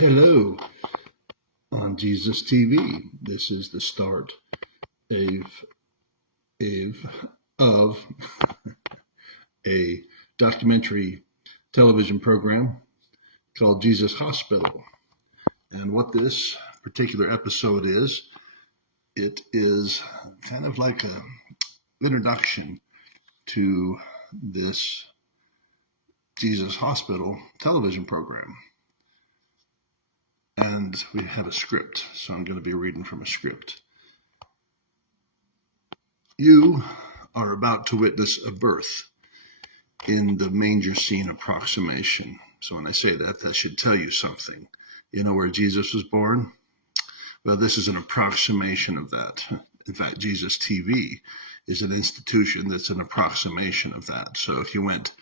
Hello on Jesus TV. This is the start of a documentary television program called Jesus Hospital. And what this particular episode is, it is kind of like an introduction to this Jesus Hospital television program. And we have a script, so I'm going to be reading from a script. You are about to witness a birth in the manger scene approximation. So when I say that, that should tell you something. You know where Jesus was born? Well, this is an approximation of that. In fact, Jesus TV is an institution that's an approximation of that. So if you went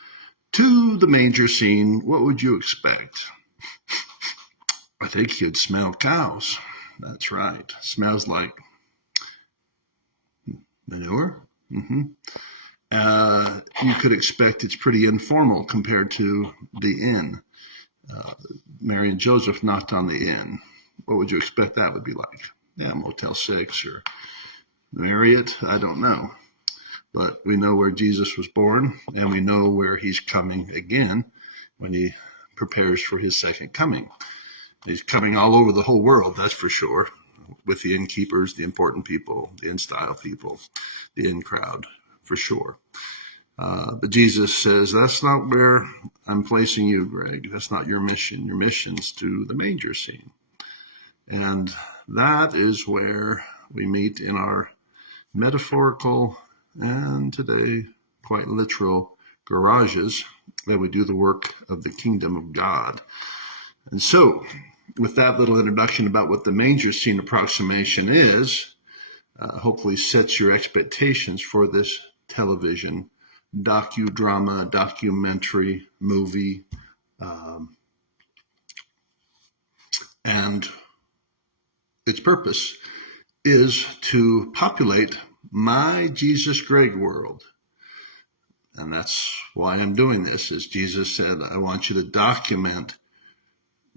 to the manger scene, what would you expect? I think you'd smell cows. That's right. Smells like manure. You could expect it's pretty informal compared to the inn. Mary and Joseph knocked on the inn. What would you expect that would be like? Yeah, Motel 6 or Marriott? I don't know. But we know where Jesus was born, and we know where he's coming again when he prepares for his second coming. He's coming all over the whole world, that's for sure, with the innkeepers, the important people, the in-style people, the in-crowd, for sure. But Jesus says, that's not where I'm placing you, Greg. That's not your mission. Your mission's to the manger scene. And that is where we meet in our metaphorical and today quite literal garages that we do the work of the kingdom of God. And so, with that little introduction about what the manger scene approximation is, hopefully sets your expectations for this television docudrama, documentary, movie, and its purpose is to populate my Jesus Greg world. And that's why I'm doing this, is Jesus said, I want you to document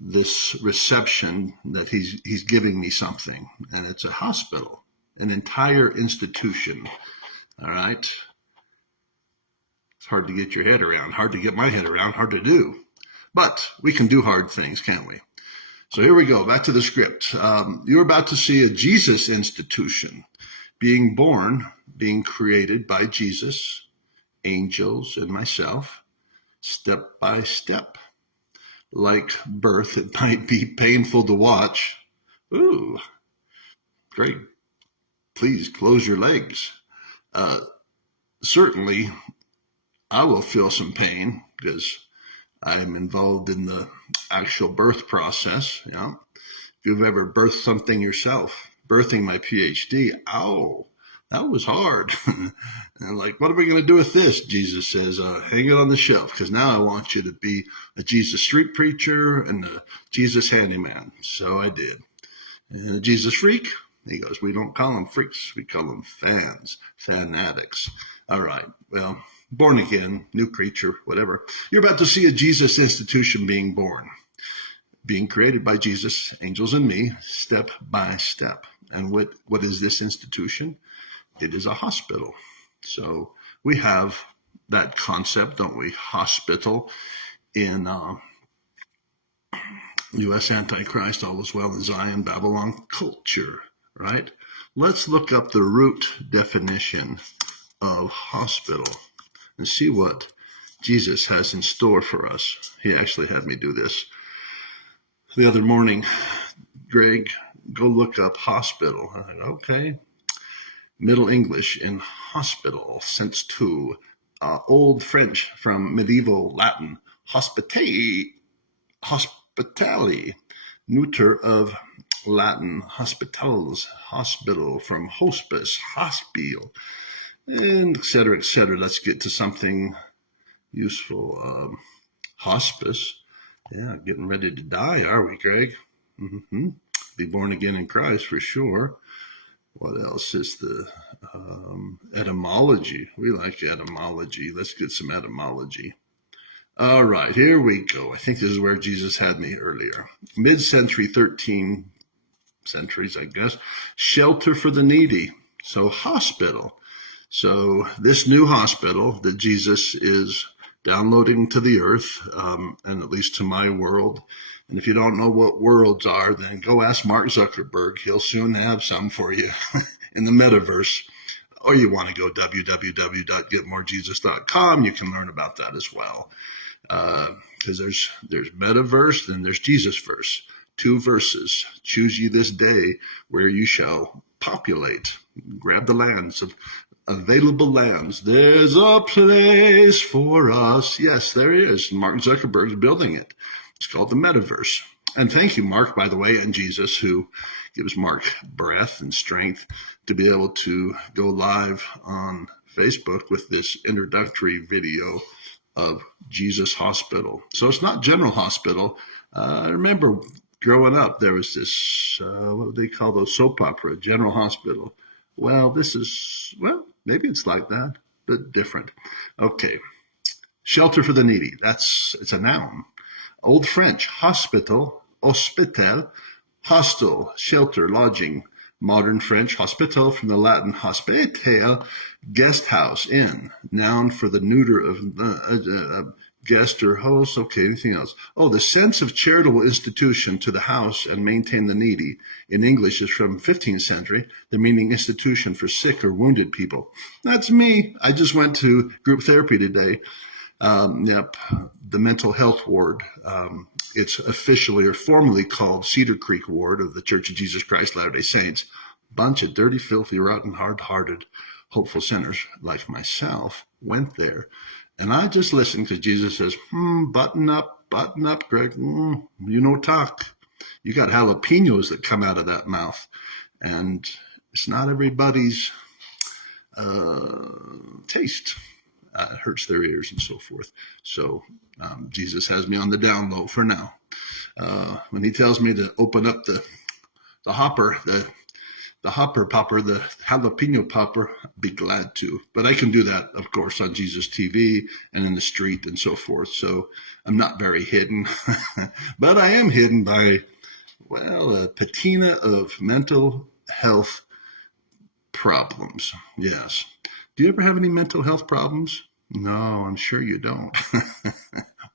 this reception that he's giving me something. And it's a hospital, an entire institution. All right. It's hard to get your head around, hard to get my head around, hard to do. But we can do hard things, can't we? So here we go, back to the script. You're about to see a Jesus institution being born, being created by Jesus, angels, and myself, step by step. Like birth, it might be painful to watch. Ooh, great. Please close your legs. Certainly, I will feel some pain because I'm involved in the actual birth process. You know, if you've ever birthed something yourself, birthing my PhD, ow, that was hard. And like, what are we going to do with this? Jesus says, hang it on the shelf, because now I want you to be a Jesus street preacher and a Jesus handyman. So I did. And a Jesus freak? He goes, we don't call them freaks. We call them fanatics. All right. Well, born again, new creature, whatever. You're about to see a Jesus institution being born, being created by Jesus, angels, and me, step by step. And what is this institution? It is a hospital. So we have that concept, don't we? Hospital in U.S. Antichrist, all is well in Zion, Babylon culture, right? Let's look up the root definition of hospital and see what Jesus has in store for us. He actually had me do this the other morning. Greg, go look up hospital. I said, okay. Middle English in hospital, sense to Old French from medieval Latin, hospitali, neuter of Latin, hospitals, hospital, from hospice, hospial, and et cetera, et cetera. Let's get to something useful. Hospice. Yeah, getting ready to die, are we, Greg? Be born again in Christ for sure. What else is the etymology? We like etymology. Let's get some etymology. All right, here we go. I think this is where Jesus had me earlier. Mid-century, 13 centuries, I guess. Shelter for the needy. So hospital. So this new hospital that Jesus is downloading to the earth, and at least to my world. And if you don't know what worlds are, then go ask Mark Zuckerberg. He'll soon have some for you in the metaverse. Or you want to go www.getmorejesus.com. You can learn about that as well. Because there's metaverse and there's Jesus verse. Two verses. Choose ye this day where you shall populate. Grab the lands of available lands. There's a place for us. Yes, there is. Mark Zuckerberg's building it. It's called the metaverse. And thank you, Mark, by the way, and Jesus, who gives Mark breath and strength to be able to go live on Facebook with this introductory video of Jesus Hospital. So it's not General Hospital. I remember growing up, there was this, what do they call those soap opera, General Hospital. Well, this is, well, maybe it's like that, but different. Okay. Shelter for the needy. It's a noun. Old French, hospital, hospital, hostel, shelter, lodging. Modern French, hospital, from the Latin hospital, guest house, inn. Noun for the neuter of guest or host. Okay, anything else? Oh, the sense of charitable institution to the house and maintain the needy. In English is from 15th century, the meaning institution for sick or wounded people. That's me. I just went to group therapy today. Yep, the mental health ward. It's officially or formally called Cedar Creek Ward of the Church of Jesus Christ Latter-day Saints. Bunch of dirty, filthy, rotten, hard-hearted, hopeful sinners like myself went there. And I just listened because Jesus says, button up, Greg. Talk. You got jalapenos that come out of that mouth. And it's not everybody's taste. It hurts their ears and so forth. So Jesus has me on the down low for now. When he tells me to open up the hopper, the hopper popper, the jalapeno popper, I'd be glad to. But I can do that, of course, on Jesus TV and in the street and so forth. So I'm not very hidden. But I am hidden by, a patina of mental health problems. Yes. Do you ever have any mental health problems? No, I'm sure you don't.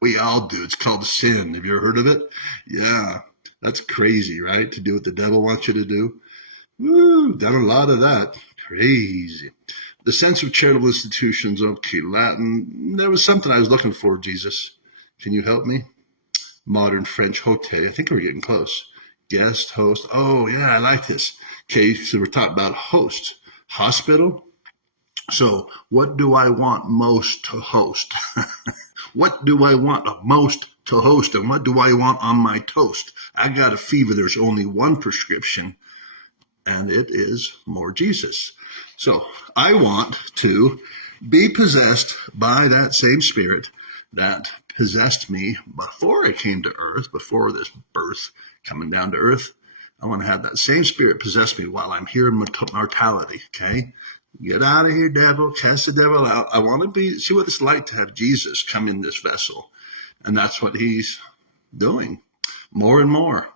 We all do. It's called sin. Have you ever heard of it? Yeah. That's crazy, right? To do what the devil wants you to do. Woo, done a lot of that. Crazy. The sense of charitable institutions. Okay, Latin. There was something I was looking for, Jesus. Can you help me? Modern French hote. I think we're getting close. Guest, host. Oh, yeah, I like this. Okay, so we're talking about host. Hospital. So what do I want most to host? What do I want most to host? And what do I want on my toast? I got a fever. There's only one prescription, and it is more Jesus. So I want to be possessed by that same spirit that possessed me before I came to earth, before this birth, coming down to earth. I want to have that same spirit possess me while I'm here in mortality, okay? Get out of here, devil. Cast the devil out. I want to see what it's like to have Jesus come in this vessel. And that's what he's doing. More and more.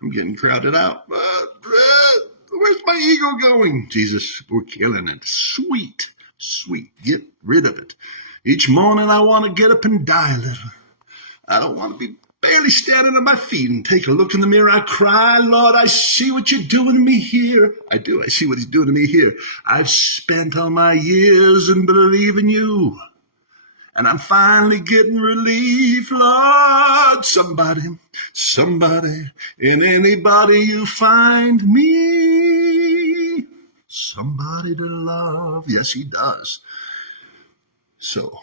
I'm getting crowded out. Where's my ego going? Jesus, we're killing it. Sweet, sweet. Get rid of it. Each morning I want to get up and die a little. I don't want to be barely standing on my feet and take a look in the mirror. I cry, Lord, I see what you're doing to me here. I do. I see what he's doing to me here. I've spent all my years in believing you. And I'm finally getting relief, Lord. Somebody, and anybody you find me. Somebody to love. Yes, he does. So,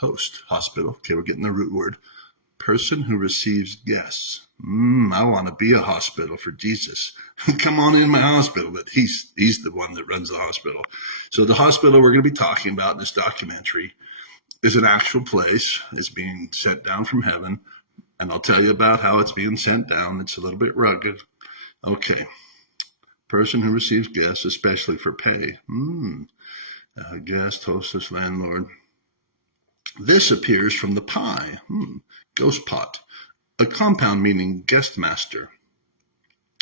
host, hospital. Okay, we're getting the root word. Person who receives guests. I want to be a hospital for Jesus. Come on in my hospital, but he's the one that runs the hospital. So the hospital we're going to be talking about in this documentary is an actual place. It's being sent down from heaven, and I'll tell you about how it's being sent down. It's a little bit rugged. Okay. Person who receives guests, especially for pay. Guest, hostess, landlord. This appears from the pie, ghost pot, a compound meaning guest master.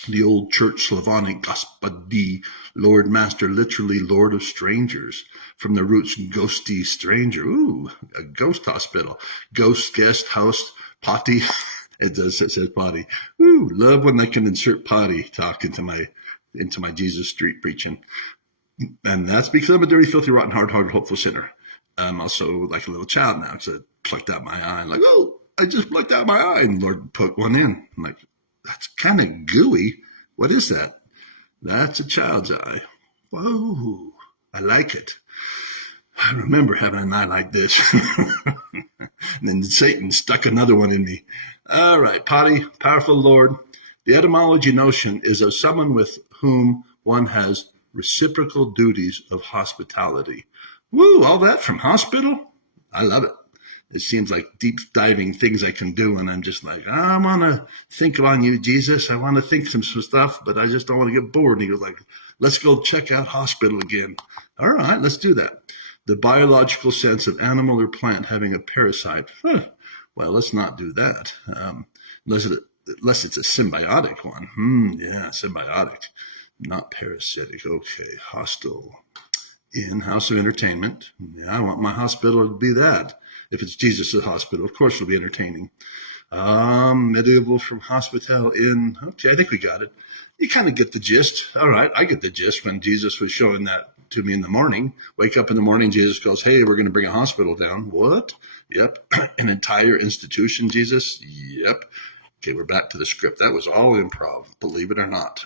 The old church Slavonic gospodi, Lord Master, literally Lord of Strangers, from the roots ghosty stranger. Ooh, a ghost hospital. Ghost guest house potty. It says potty. Ooh, love when they can insert potty talk into my Jesus Street preaching. And that's because I'm a dirty, filthy, rotten, hard-hearted, hopeful sinner. I'm also like a little child now, because I plucked out my eye. I'm like, oh, I just plucked out my eye. And the Lord put one in. I'm like, that's kind of gooey. What is that? That's a child's eye. Whoa, I like it. I remember having an eye like this. And then Satan stuck another one in me. All right, potty, powerful Lord. The etymology notion is of someone with whom one has reciprocal duties of hospitality. Woo, all that from hospital? I love it. It seems like deep diving things I can do, and I'm just like, I want to think on you, Jesus. I want to think some stuff, but I just don't want to get bored. And he goes like, let's go check out hospital again. All right, let's do that. The biological sense of animal or plant having a parasite. Well, let's not do that, unless it's a symbiotic one. Yeah, symbiotic, not parasitic. Okay, hostile. In house of entertainment. Yeah, I want my hospital to be that. If it's Jesus' hospital, of course it'll be entertaining. Medieval from hospital in. Okay, I think we got it. You kind of get the gist. All right, I get the gist when Jesus was showing that to me in the morning. Wake up in the morning, Jesus goes, hey, we're going to bring a hospital down. What? Yep. An entire institution, Jesus? Yep. Okay, we're back to the script. That was all improv, believe it or not.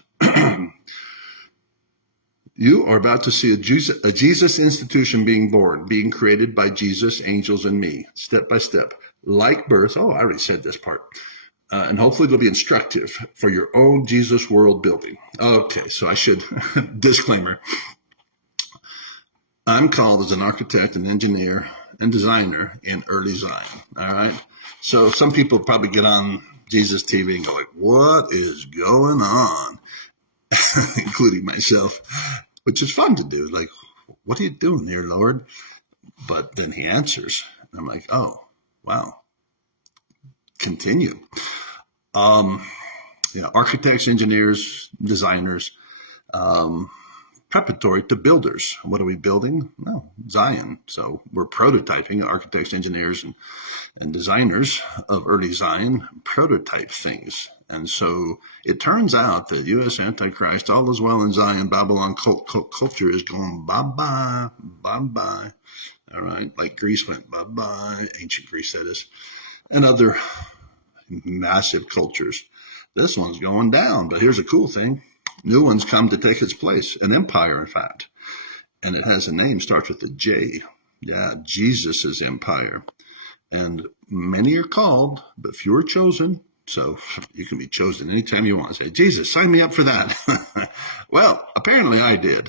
You are about to see a Jesus institution being born, being created by Jesus, angels, and me, step by step, like birth. Oh, I already said this part. And hopefully it'll be instructive for your own Jesus world building. Okay, so I should, disclaimer. I'm called as an architect and engineer and designer in early Zion, all right? So some people probably get on Jesus TV and go like, what is going on? Including myself, which is fun to do. Like, what are you doing here, Lord? But then he answers. And I'm like, oh, wow. Continue. Architects, engineers, designers, preparatory to builders. What are we building? No, Zion. So we're prototyping. Architects, engineers, and designers of early Zion prototype things. And so it turns out that U.S. Antichrist, all is well in Zion, Babylon culture is going bye-bye, bye-bye. All right, like Greece went bye-bye, ancient Greece that is, and other massive cultures. This one's going down, but here's a cool thing. New ones come to take its place, an empire, in fact. And it has a name, starts with a J. Yeah, Jesus' empire. And many are called, but few are chosen. So you can be chosen anytime you want. Say, Jesus, sign me up for that. Well, apparently I did.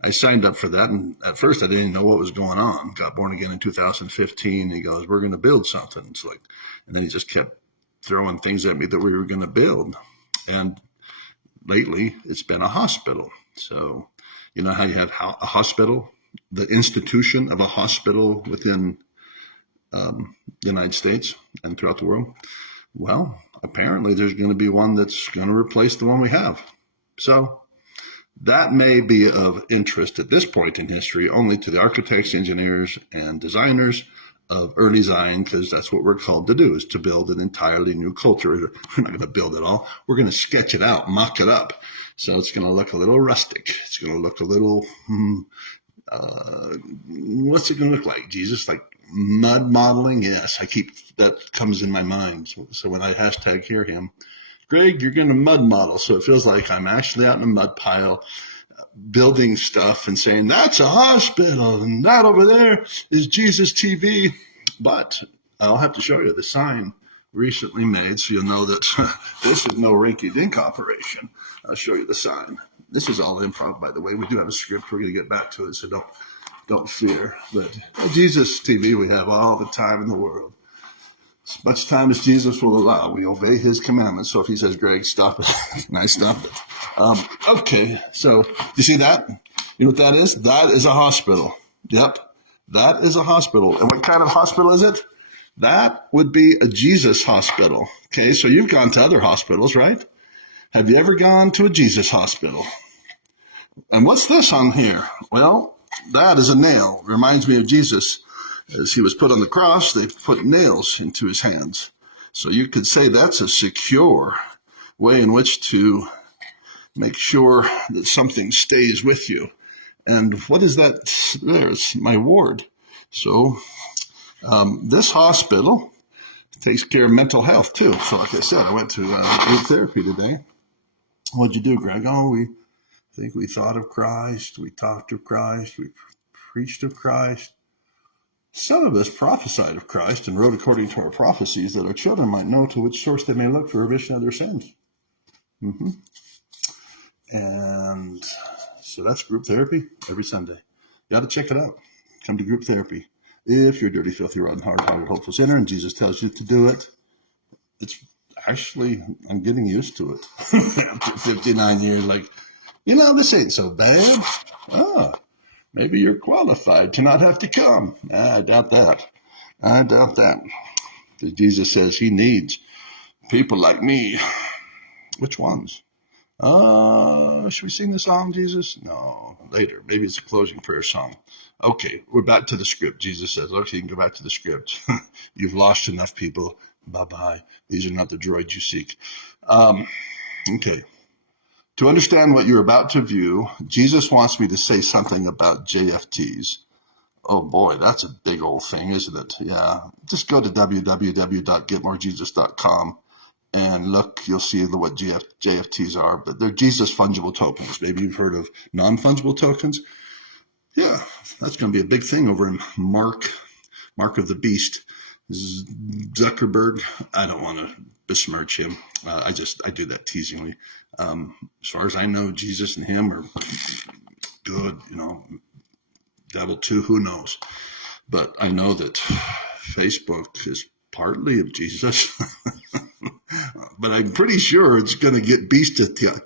I signed up for that, and at first I didn't know what was going on. Got born again in 2015. He goes, we're going to build something. It's like, and then he just kept throwing things at me that we were going to build. And lately, it's been a hospital. So, you know how you have a hospital, the institution of a hospital within the United States and throughout the world? Well, apparently there's going to be one that's going to replace the one we have. So that may be of interest at this point in history only to the architects, engineers, and designers of early Zion, because that's what we're called to do, is to build an entirely new culture. We're not going to build it all. We're going to sketch it out, mock it up. So it's going to look a little rustic. It's going to look a little, what's it going to look like, Jesus? Like mud modeling? Yes, that comes in my mind. So when I hashtag hear him, Greg, you're going to mud model. So it feels like I'm actually out in a mud pile building stuff and saying, that's a hospital, and that over there is Jesus TV. But I'll have to show you the sign recently made so you'll know that this is no rinky-dink operation. I'll show you the sign. This is all improv, by the way. We do have a script. We're going to get back to it, so don't fear. But Jesus TV, we have all the time in the world. As much time as Jesus will allow, we obey his commandments. So if he says, Greg, stop it, and I stop it. Okay, so you see that? You know what that is? That is a hospital. Yep. That is a hospital. And what kind of hospital is it? That would be a Jesus hospital. Okay, so you've gone to other hospitals, right? Have you ever gone to a Jesus hospital? And what's this on here? Well, that is a nail. Reminds me of Jesus. As he was put on the cross, they put nails into his hands. So you could say that's a secure way in which to make sure that something stays with you. And what is that? There's my ward. So this hospital takes care of mental health too. So like I said, I went to group therapy today. What'd you do, Greg? Oh, we think we thought of Christ. We talked of Christ. We preached of Christ. Some of us prophesied of Christ and wrote according to our prophecies that our children might know to which source they may look for remission of their sins. And so that's group therapy every Sunday. You got to check it out. Come to group therapy. If you're dirty, filthy, rotten, hard-hearted, hopeful sinner, and Jesus tells you to do it, it's actually, I'm getting used to it. After 59 years, like, this ain't so bad. Maybe you're qualified to not have to come. I doubt that. Because Jesus says he needs people like me. Which ones? Should we sing the song, Jesus? No, later. Maybe it's a closing prayer song. Okay, we're back to the script. Jesus says, okay, you can go back to the script. You've lost enough people. Bye-bye. These are not the droids you seek. Okay. To understand what you're about to view, Jesus wants me to say something about JFTs. Oh boy, that's a big old thing, isn't it? Yeah. Just go to www.getmorejesus.com and look, you'll see what JFTs are, but they're Jesus fungible tokens. Maybe you've heard of non-fungible tokens. Yeah, that's going to be a big thing over in Mark of the Beast. Zuckerberg, I don't want to besmirch him. I do that teasingly. As far as I know, Jesus and him are good, devil too, who knows? But I know that Facebook is partly of Jesus. But I'm pretty sure it's going to get beastitized.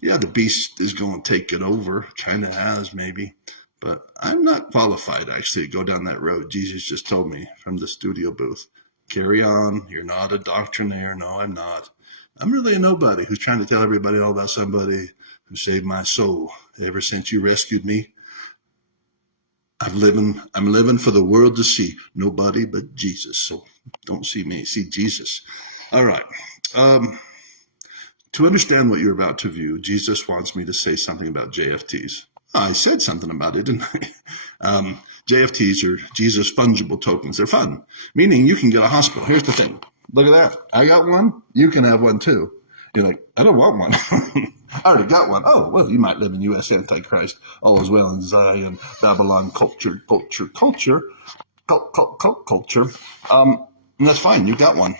Yeah, the beast is going to take it over. Kind of has, maybe. But I'm not qualified, actually, to go down that road. Jesus just told me from the studio booth, carry on. You're not a doctrinaire. No, I'm not. I'm really a nobody who's trying to tell everybody all about somebody who saved my soul. Ever since you rescued me, I'm living for the world to see. Nobody but Jesus. So don't see me, see Jesus. All right. To understand what you're about to view, Jesus wants me to say something about JFTs. I said something about it, didn't I? JFTs are Jesus fungible tokens. They're fun, meaning you can get a hospital. Here's the thing. Look at that. I got one. You can have one too. You're like, I don't want one. I already got one. Oh, well, you might live in U.S. Antichrist. All is well in Zion, Babylon, culture. And that's fine. You got one.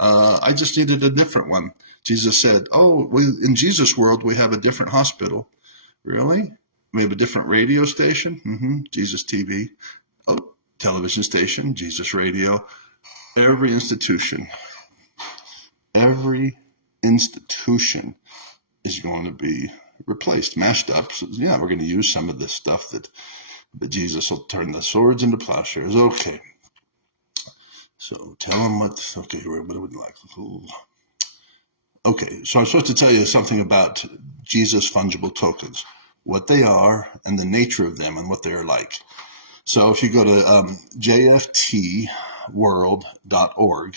I just needed a different one. Jesus said, in Jesus' world, we have a different hospital. Really? We have a different radio station? Jesus TV. Oh, television station, Jesus radio. Every institution is going to be replaced, mashed up. So, yeah, we're going to use some of this stuff that Jesus will turn the swords into plowshares. Okay. So tell them what would we like? Okay, so I'm supposed to tell you something about Jesus fungible tokens, what they are and the nature of them and what they're like. So if you go to jftworld.org,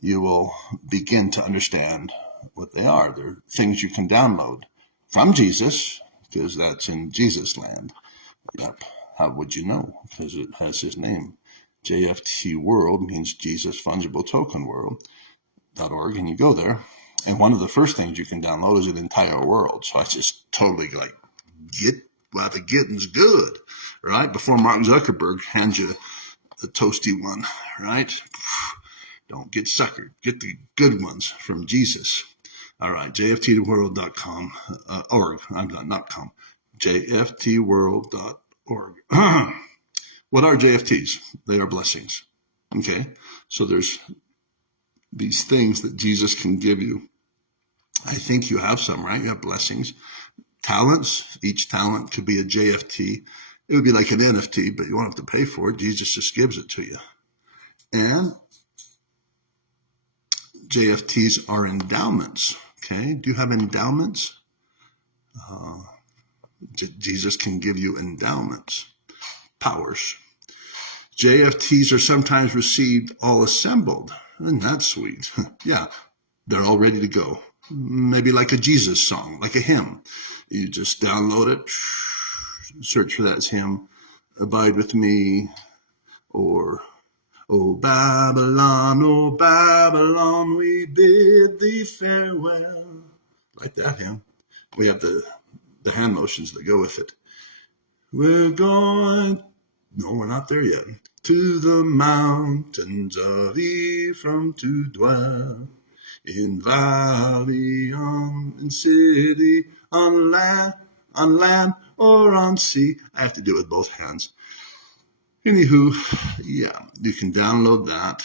you will begin to understand what they are. They're things you can download from Jesus, because that's in Jesus land. Yep. How would you know? Because it has his name. JFT World means Jesus Fungible Token World.org, and you go there. And one of the first things you can download is an entire world. So I just totally the getting's good, right? Before Martin Zuckerberg hands you the toasty one, right? Don't get suckered. Get the good ones from Jesus. All right, jftworld.com, org. I'm not com. jftworld.org. What are JFTs? They are blessings. Okay, so there's these things that Jesus can give you. I think you have some, right? You have blessings. Talents, each talent could be a JFT. It would be like an NFT, but you won't have to pay for it. Jesus just gives it to you. And JFTs are endowments. Okay, do you have endowments? Jesus can give you endowments, powers. JFTs are sometimes received all assembled. Isn't that sweet? Yeah, they're all ready to go. Maybe like a Jesus song, like a hymn. You just download it, search for that hymn, Abide With Me, or O Babylon, we bid thee farewell. Like that hymn. We have the hand motions that go with it. We're going, no, we're not there yet, to the mountains of Ephraim to dwell, in valley, in city, on land or on sea. I have to do it with both hands. Anywho, yeah, you can download that.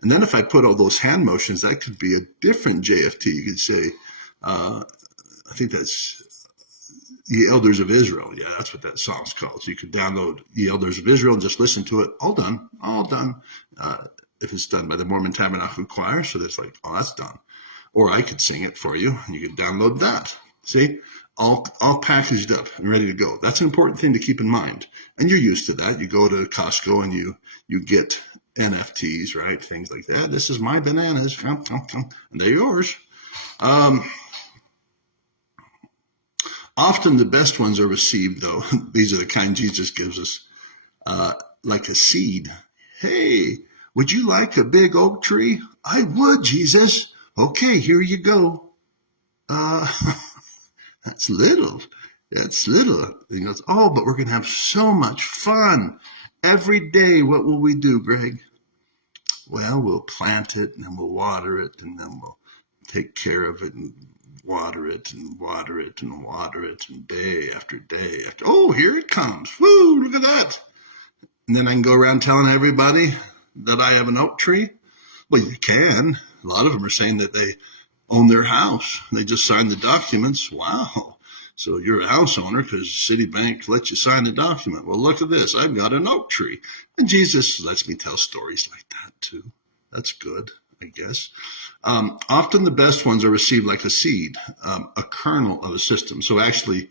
And then if I put all those hand motions, that could be a different JFT. You could say, I think that's Ye Elders of Israel. Yeah, that's what that song's called. So you could download Ye Elders of Israel and just listen to it. All done. If it's done by the Mormon Tabernacle Choir, so that's like, oh, that's done. Or I could sing it for you, and you could download that. See, all packaged up and ready to go. That's an important thing to keep in mind. And you're used to that. You go to Costco and you get NFTs, right? Things like that. This is my bananas, and they're yours. Often the best ones are received, though. These are the kind Jesus gives us, like a seed. Hey, would you like a big oak tree? I would, Jesus. Okay, here you go. That's little. That's little. He goes, oh, but we're going to have so much fun. Every day, what will we do, Greg? Well, we'll plant it, and then we'll water it, and then we'll take care of it, and water it, and water it, and water it, and day after day after. Oh, here it comes. Woo, look at that. And then I can go around telling everybody that I have an oak tree. Well, you can. A lot of them are saying that they own their house. They just signed the documents. Wow. So you're a house owner because Citibank lets you sign the document. Well, look at this. I've got an oak tree. And Jesus lets me tell stories like that too. That's good, I guess. Often the best ones are received like a seed, a kernel of a system. So actually,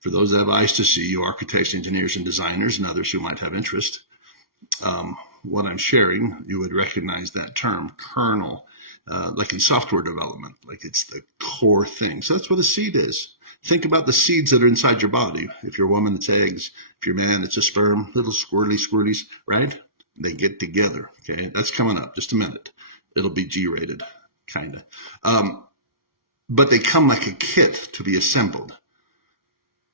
for those that have eyes to see, you architects, engineers, and designers, and others who might have interest, what I'm sharing, you would recognize that term, kernel, like in software development, like it's the core thing. So that's what a seed is. Think about the seeds that are inside your body. If you're a woman, it's eggs. If you're a man, it's a sperm, little squirrelies, right? They get together, okay? That's coming up, just a minute. It'll be G-rated, kind of. But they come like a kit to be assembled.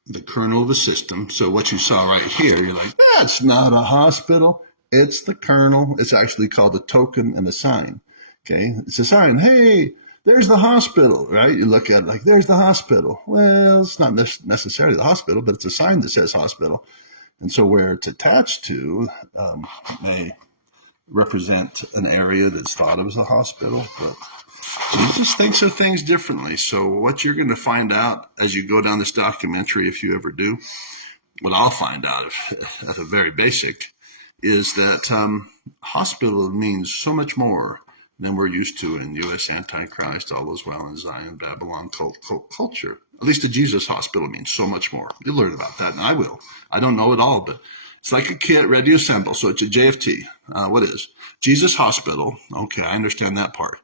The kernel of a system. So what you saw right here, you're like, that's not a hospital. It's the kernel. It's actually called a token and a sign. Okay, it's a sign. Hey, there's the hospital, right? You look at it like, there's the hospital. Well, it's not necessarily the hospital, but it's a sign that says hospital. And so where it's attached to may represent an area that's thought of as a hospital, but Jesus thinks of things differently. So what you're going to find out as you go down this documentary, if you ever do, what I'll find out at the very basic is that hospital means so much more than we're used to in U.S. Antichrist, all those well in Zion, Babylon culture. At least the Jesus hospital means so much more. You'll learn about that, and I will. I don't know it all, but it's like a kit ready to assemble. So it's a JFT. What is? Jesus hospital. Okay, I understand that part.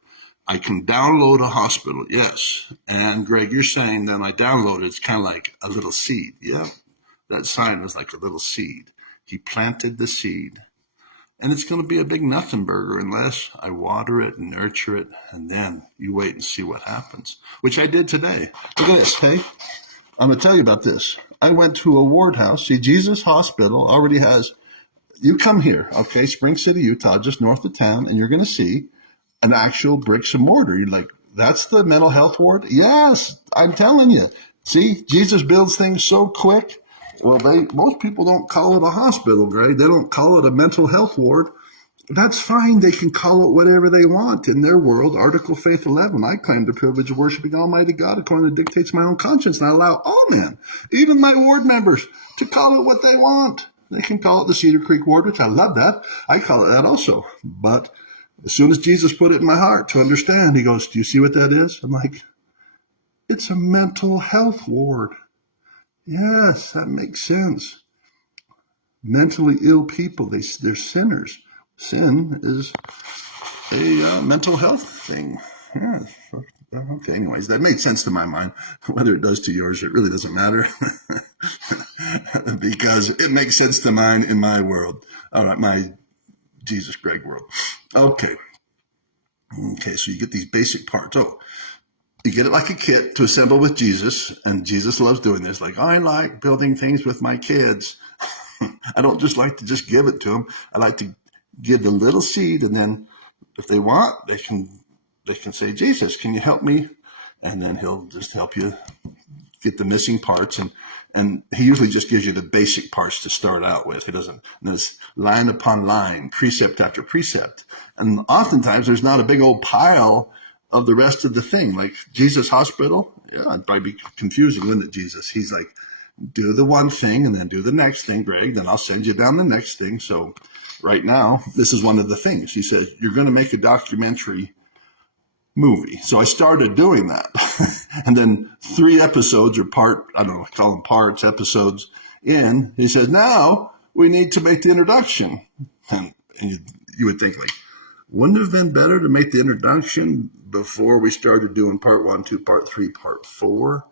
I can download a hospital, yes. And Greg, you're saying that I downloaded, it's kind of like a little seed. Yeah, that sign was like a little seed. He planted the seed. And it's going to be a big nothing burger unless I water it and nurture it, and then you wait and see what happens, which I did today. Look at this, hey? I'm going to tell you about this. I went to a ward house. See, Jesus Hospital already has, you come here, okay, Spring City, Utah, just north of town, and you're going to see an actual bricks and mortar. You're like, that's the mental health ward? Yes, I'm telling you. See, Jesus builds things so quick. Well, most people don't call it a hospital, Greg. They don't call it a mental health ward. That's fine. They can call it whatever they want in their world. Article Faith 11. I claim the privilege of worshiping Almighty God according to the dictates of my own conscience, and I allow all men, even my ward members, to call it what they want. They can call it the Cedar Creek Ward, which I love that. I call it that also. But as soon as Jesus put it in my heart to understand, he goes, do you see what that is? I'm like, it's a mental health ward. Yes, that makes sense. Mentally ill people, they're sinners. Sin is a mental health thing. Yeah. Okay, anyways, that made sense to my mind. Whether it does to yours, it really doesn't matter because it makes sense to mine in my world. All right, my Jesus Greg world. Okay, so you get these basic parts. Oh, you get it like a kit to assemble with Jesus, and Jesus loves doing this. Like, I like building things with my kids. I don't just like to just give it to them. I like to give the little seed, and then if they want, they can say, Jesus, can you help me? And then he'll just help you get the missing parts. And he usually just gives you the basic parts to start out with. He doesn't, and it's line upon line, precept after precept. And oftentimes there's not a big old pile of the rest of the thing. Like Jesus Hospital, yeah, it'd probably be confusing, wouldn't it, Jesus? He's like, do the one thing and then do the next thing, Greg, then I'll send you down the next thing. So right now, this is one of the things. He said, you're going to make a documentary movie. So I started doing that. And then 3 episodes or I don't know, call them parts, episodes in, he said, now we need to make the introduction. And you would think, like, wouldn't it have been better to make the introduction before we started doing part 1, 2, part 3, part 4?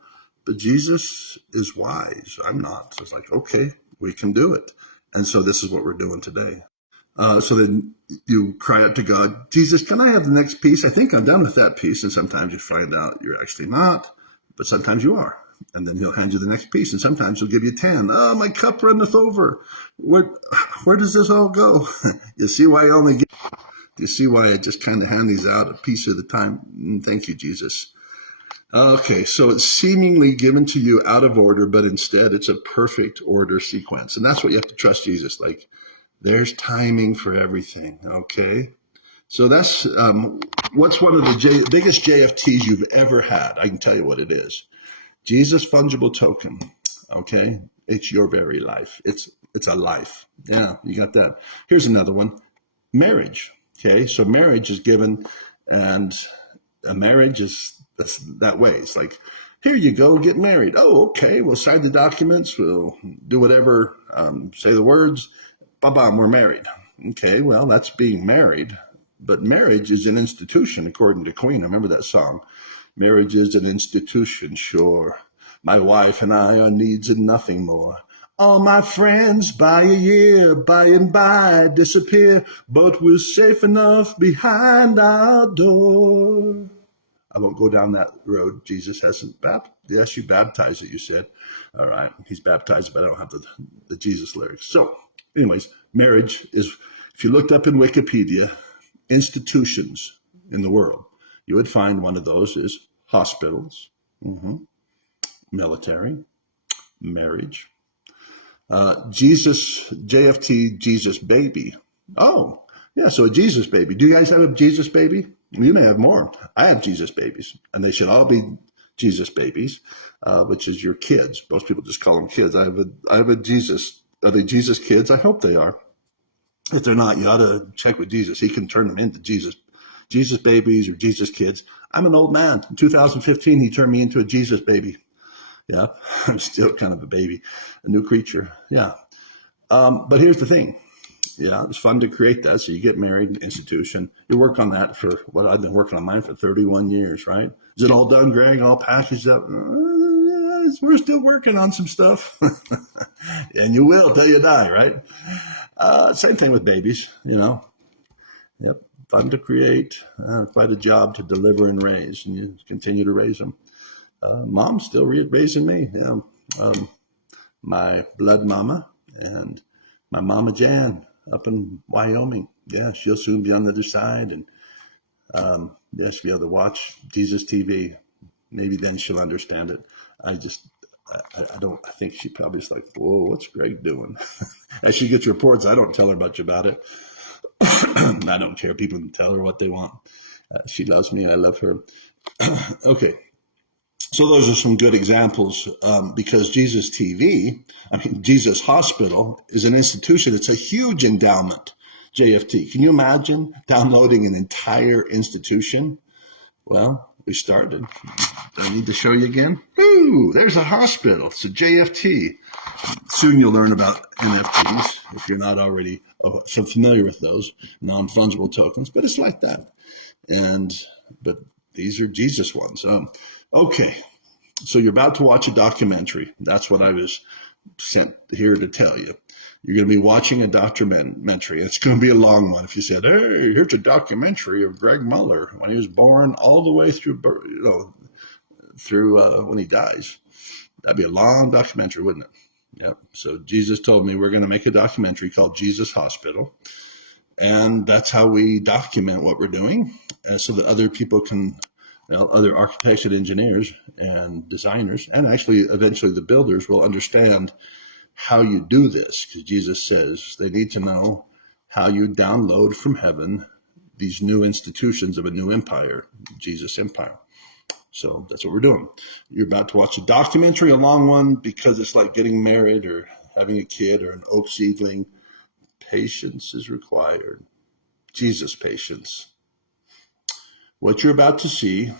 But Jesus is wise. I'm not. So it's like, okay, we can do it. And so this is what we're doing today. So then you cry out to God, Jesus, can I have the next piece? I think I'm done with that piece. And sometimes you find out you're actually not, but sometimes you are. And then he'll hand you the next piece. And sometimes he'll give you 10. Oh, my cup runneth over. Where does this all go? You see why you see why I just kind of hand these out a piece at a time? Thank you, Jesus. Okay, so it's seemingly given to you out of order, but instead it's a perfect order sequence. And that's what you have to trust Jesus. Like, there's timing for everything, okay? So that's what's one of the biggest JFTs you've ever had. I can tell you what it is. Jesus fungible token, okay? It's your very life. It's a life. Yeah, you got that. Here's another one. Marriage, okay? So marriage is given, and a marriage is that way. It's like, here you go, get married. Oh, okay, we'll sign the documents. We'll do whatever, say the words. Ba-bam, we're married. Okay, well, that's being married. But marriage is an institution, according to Queen. I remember that song. Marriage is an institution, sure. My wife and I are needs and nothing more. All my friends by a year, by and by disappear, but we're safe enough behind our door. I won't go down that road. Jesus hasn't baptized. Yes, you baptize it, you said. All right, he's baptized, but I don't have the Jesus lyrics. So, anyways, marriage is, if you looked up in Wikipedia, institutions in the world, you would find one of those is hospitals, military, marriage, Jesus, JFT, Jesus baby. Oh, yeah, so a Jesus baby. Do you guys have a Jesus baby? You may have more. I have Jesus babies, and they should all be Jesus babies, which is your kids. Most people just call them kids. I have a Jesus. Are they Jesus kids? I hope they are. If they're not, you ought to check with Jesus. He can turn them into Jesus babies or Jesus kids. I'm an old man. In 2015, he turned me into a Jesus baby. Yeah, I'm still kind of a baby, a new creature. Yeah. But here's the thing. Yeah, it's fun to create that. So you get married, institution. You work on that for what I've been working on mine for 31 years, right? Is it all done, Greg? All packaged up? We're still working on some stuff. And you will till you die, right? Same thing with babies, Yep, fun to create, quite a job to deliver and raise, and you continue to raise them. Mom's still raising me. Yeah. My blood mama and my mama Jan up in Wyoming. Yeah, she'll soon be on the other side, and yeah, she'll be able to watch Jesus TV. Maybe then she'll understand it. I think she probably is like, whoa, what's Greg doing? As she gets reports, I don't tell her much about it. I don't care. People can tell her what they want. She loves me. I love her. Okay. So those are some good examples because Jesus TV, Jesus Hospital is an institution. It's a huge endowment, JFT. Can you imagine downloading an entire institution? Well, we started. Do I need to show you again? Ooh, there's a hospital. It's a JFT. Soon you'll learn about NFTs if you're not already so familiar with those non-fungible tokens, but it's like that. But these are Jesus ones. Okay, so you're about to watch a documentary. That's what I was sent here to tell you. You're going to be watching a documentary. It's going to be a long one. If you said, "Hey, here's a documentary of Greg Muller when he was born all the way through, when he dies," that'd be a long documentary, wouldn't it? Yep. So Jesus told me we're going to make a documentary called Jesus Hospital. And that's how we document what we're doing so that other people can, other architects and engineers and designers, and actually eventually the builders will understand how you do this. Because Jesus says they need to know how you download from heaven these new institutions of a new empire, Jesus Empire. So that's what we're doing. You're about to watch a documentary, a long one, because it's like getting married or having a kid or an oak seedling. Patience is required. Jesus patience. What you're about to see,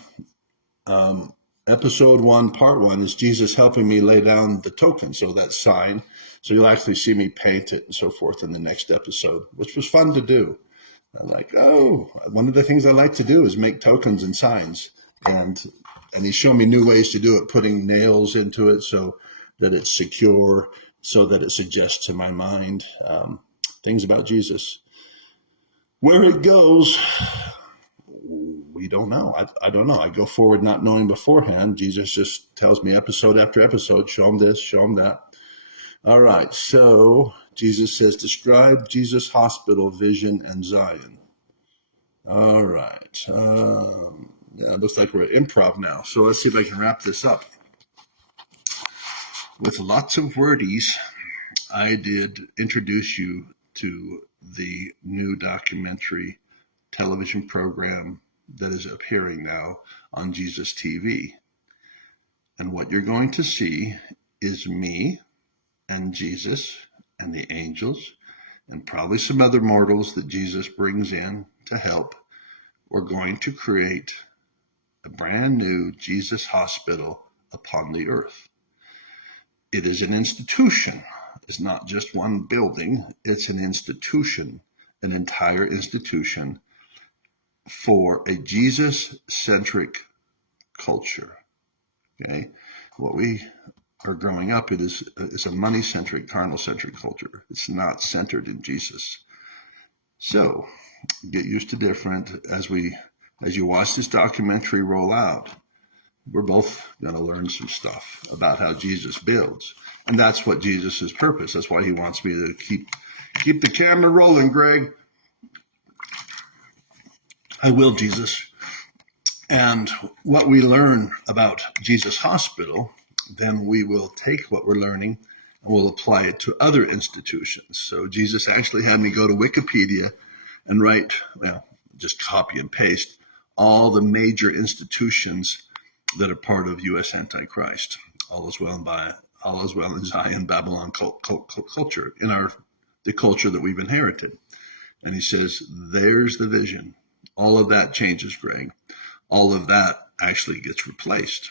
episode 1, part 1, is Jesus helping me lay down the token, so that sign. So you'll actually see me paint it and so forth in the next episode, which was fun to do. I'm like, one of the things I like to do is make tokens and signs. And he's shown me new ways to do it, putting nails into it so that it's secure, so that it suggests to my mind things about Jesus. Where it goes, we don't know. I don't know. I go forward not knowing beforehand. Jesus just tells me episode after episode, show him this, show him that. All right, so Jesus says, describe Jesus Hospital, vision, and Zion. All right. Yeah, it looks like we're at improv now. So let's see if I can wrap this up. With lots of wordies, I did introduce you to the new documentary television program that is appearing now on Jesus TV. And what you're going to see is me and Jesus and the angels and probably some other mortals that Jesus brings in to help. We're going to create a brand new Jesus Hospital upon the earth. It is an institution. It's not just one building. It's an institution, an entire institution for a Jesus-centric culture. Okay, what we are growing up in is a money-centric, carnal-centric culture. It's not centered in Jesus. So get used to different as you watch this documentary roll out. We're both going to learn some stuff about how Jesus builds. And that's what Jesus' purpose. That's why he wants me to keep the camera rolling, Greg. I will, Jesus. And what we learn about Jesus Hospital, then we will take what we're learning and we'll apply it to other institutions. So Jesus actually had me go to Wikipedia and write, just copy and paste all the major institutions that are part of U.S. Antichrist. All is well in Zion, Babylon culture, in the culture that we've inherited. And he says, there's the vision. All of that changes, Greg. All of that actually gets replaced.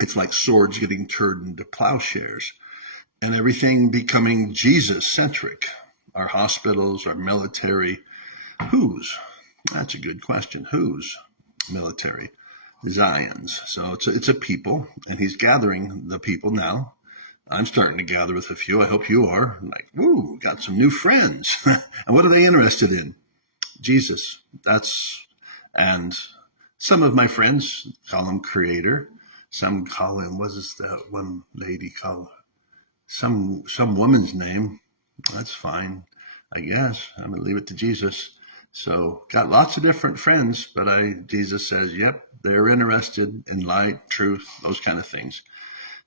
It's like swords getting turned into plowshares and everything becoming Jesus-centric. Our hospitals, our military. Whose? That's a good question. Whose military? Zion's. So it's a people, and he's gathering the people now. I'm starting to gather with a few. I hope you are. I'm like, woo, got some new friends. And what are they interested in? Jesus. And some of my friends call him creator. Some call him, what is that one lady call? Some woman's name. That's fine, I guess. I'm going to leave it to Jesus. So got lots of different friends, but Jesus says, yep, they're interested in light, truth, those kind of things.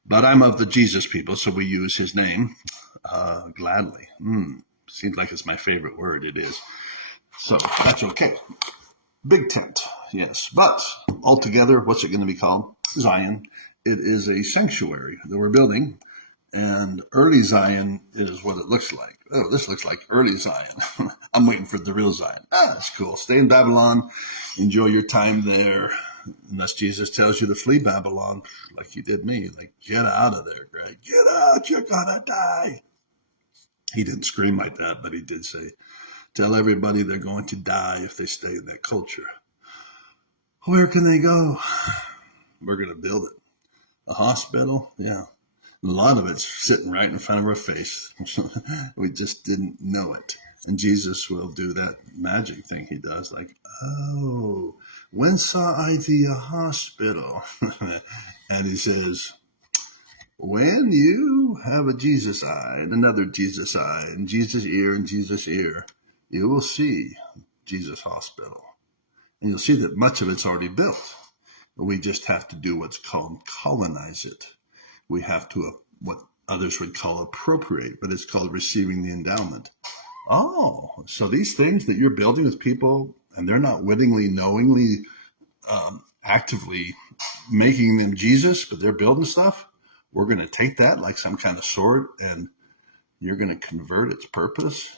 But I'm of the Jesus people, so we use his name gladly. Seems like it's my favorite word. It is. So that's okay. Big tent, yes. But altogether, what's it going to be called? Zion. It is a sanctuary that we're building. And early Zion is what it looks like. Oh, this looks like early Zion. I'm waiting for the real Zion. That's cool. Stay in Babylon. Enjoy your time there. Unless Jesus tells you to flee Babylon, like he did me. Like, get out of there, Greg. Get out. You're going to die. He didn't scream like that, but he did say, tell everybody they're going to die if they stay in that culture. Where can they go? We're going to build it. A hospital? Yeah. A lot of it's sitting right in front of our face. We just didn't know it. And Jesus will do that magic thing he does, like, oh, when saw I thee a hospital? And he says, when you have a Jesus eye and another Jesus eye and Jesus ear and Jesus ear, you will see Jesus Hospital. And you'll see that much of it's already built. We just have to do what's called colonize it. We have to, what others would call appropriate, but it's called receiving the endowment. Oh, so these things that you're building with people, and they're not wittingly, knowingly, actively making them Jesus, but they're building stuff, we're going to take that like some kind of sword, and you're going to convert its purpose.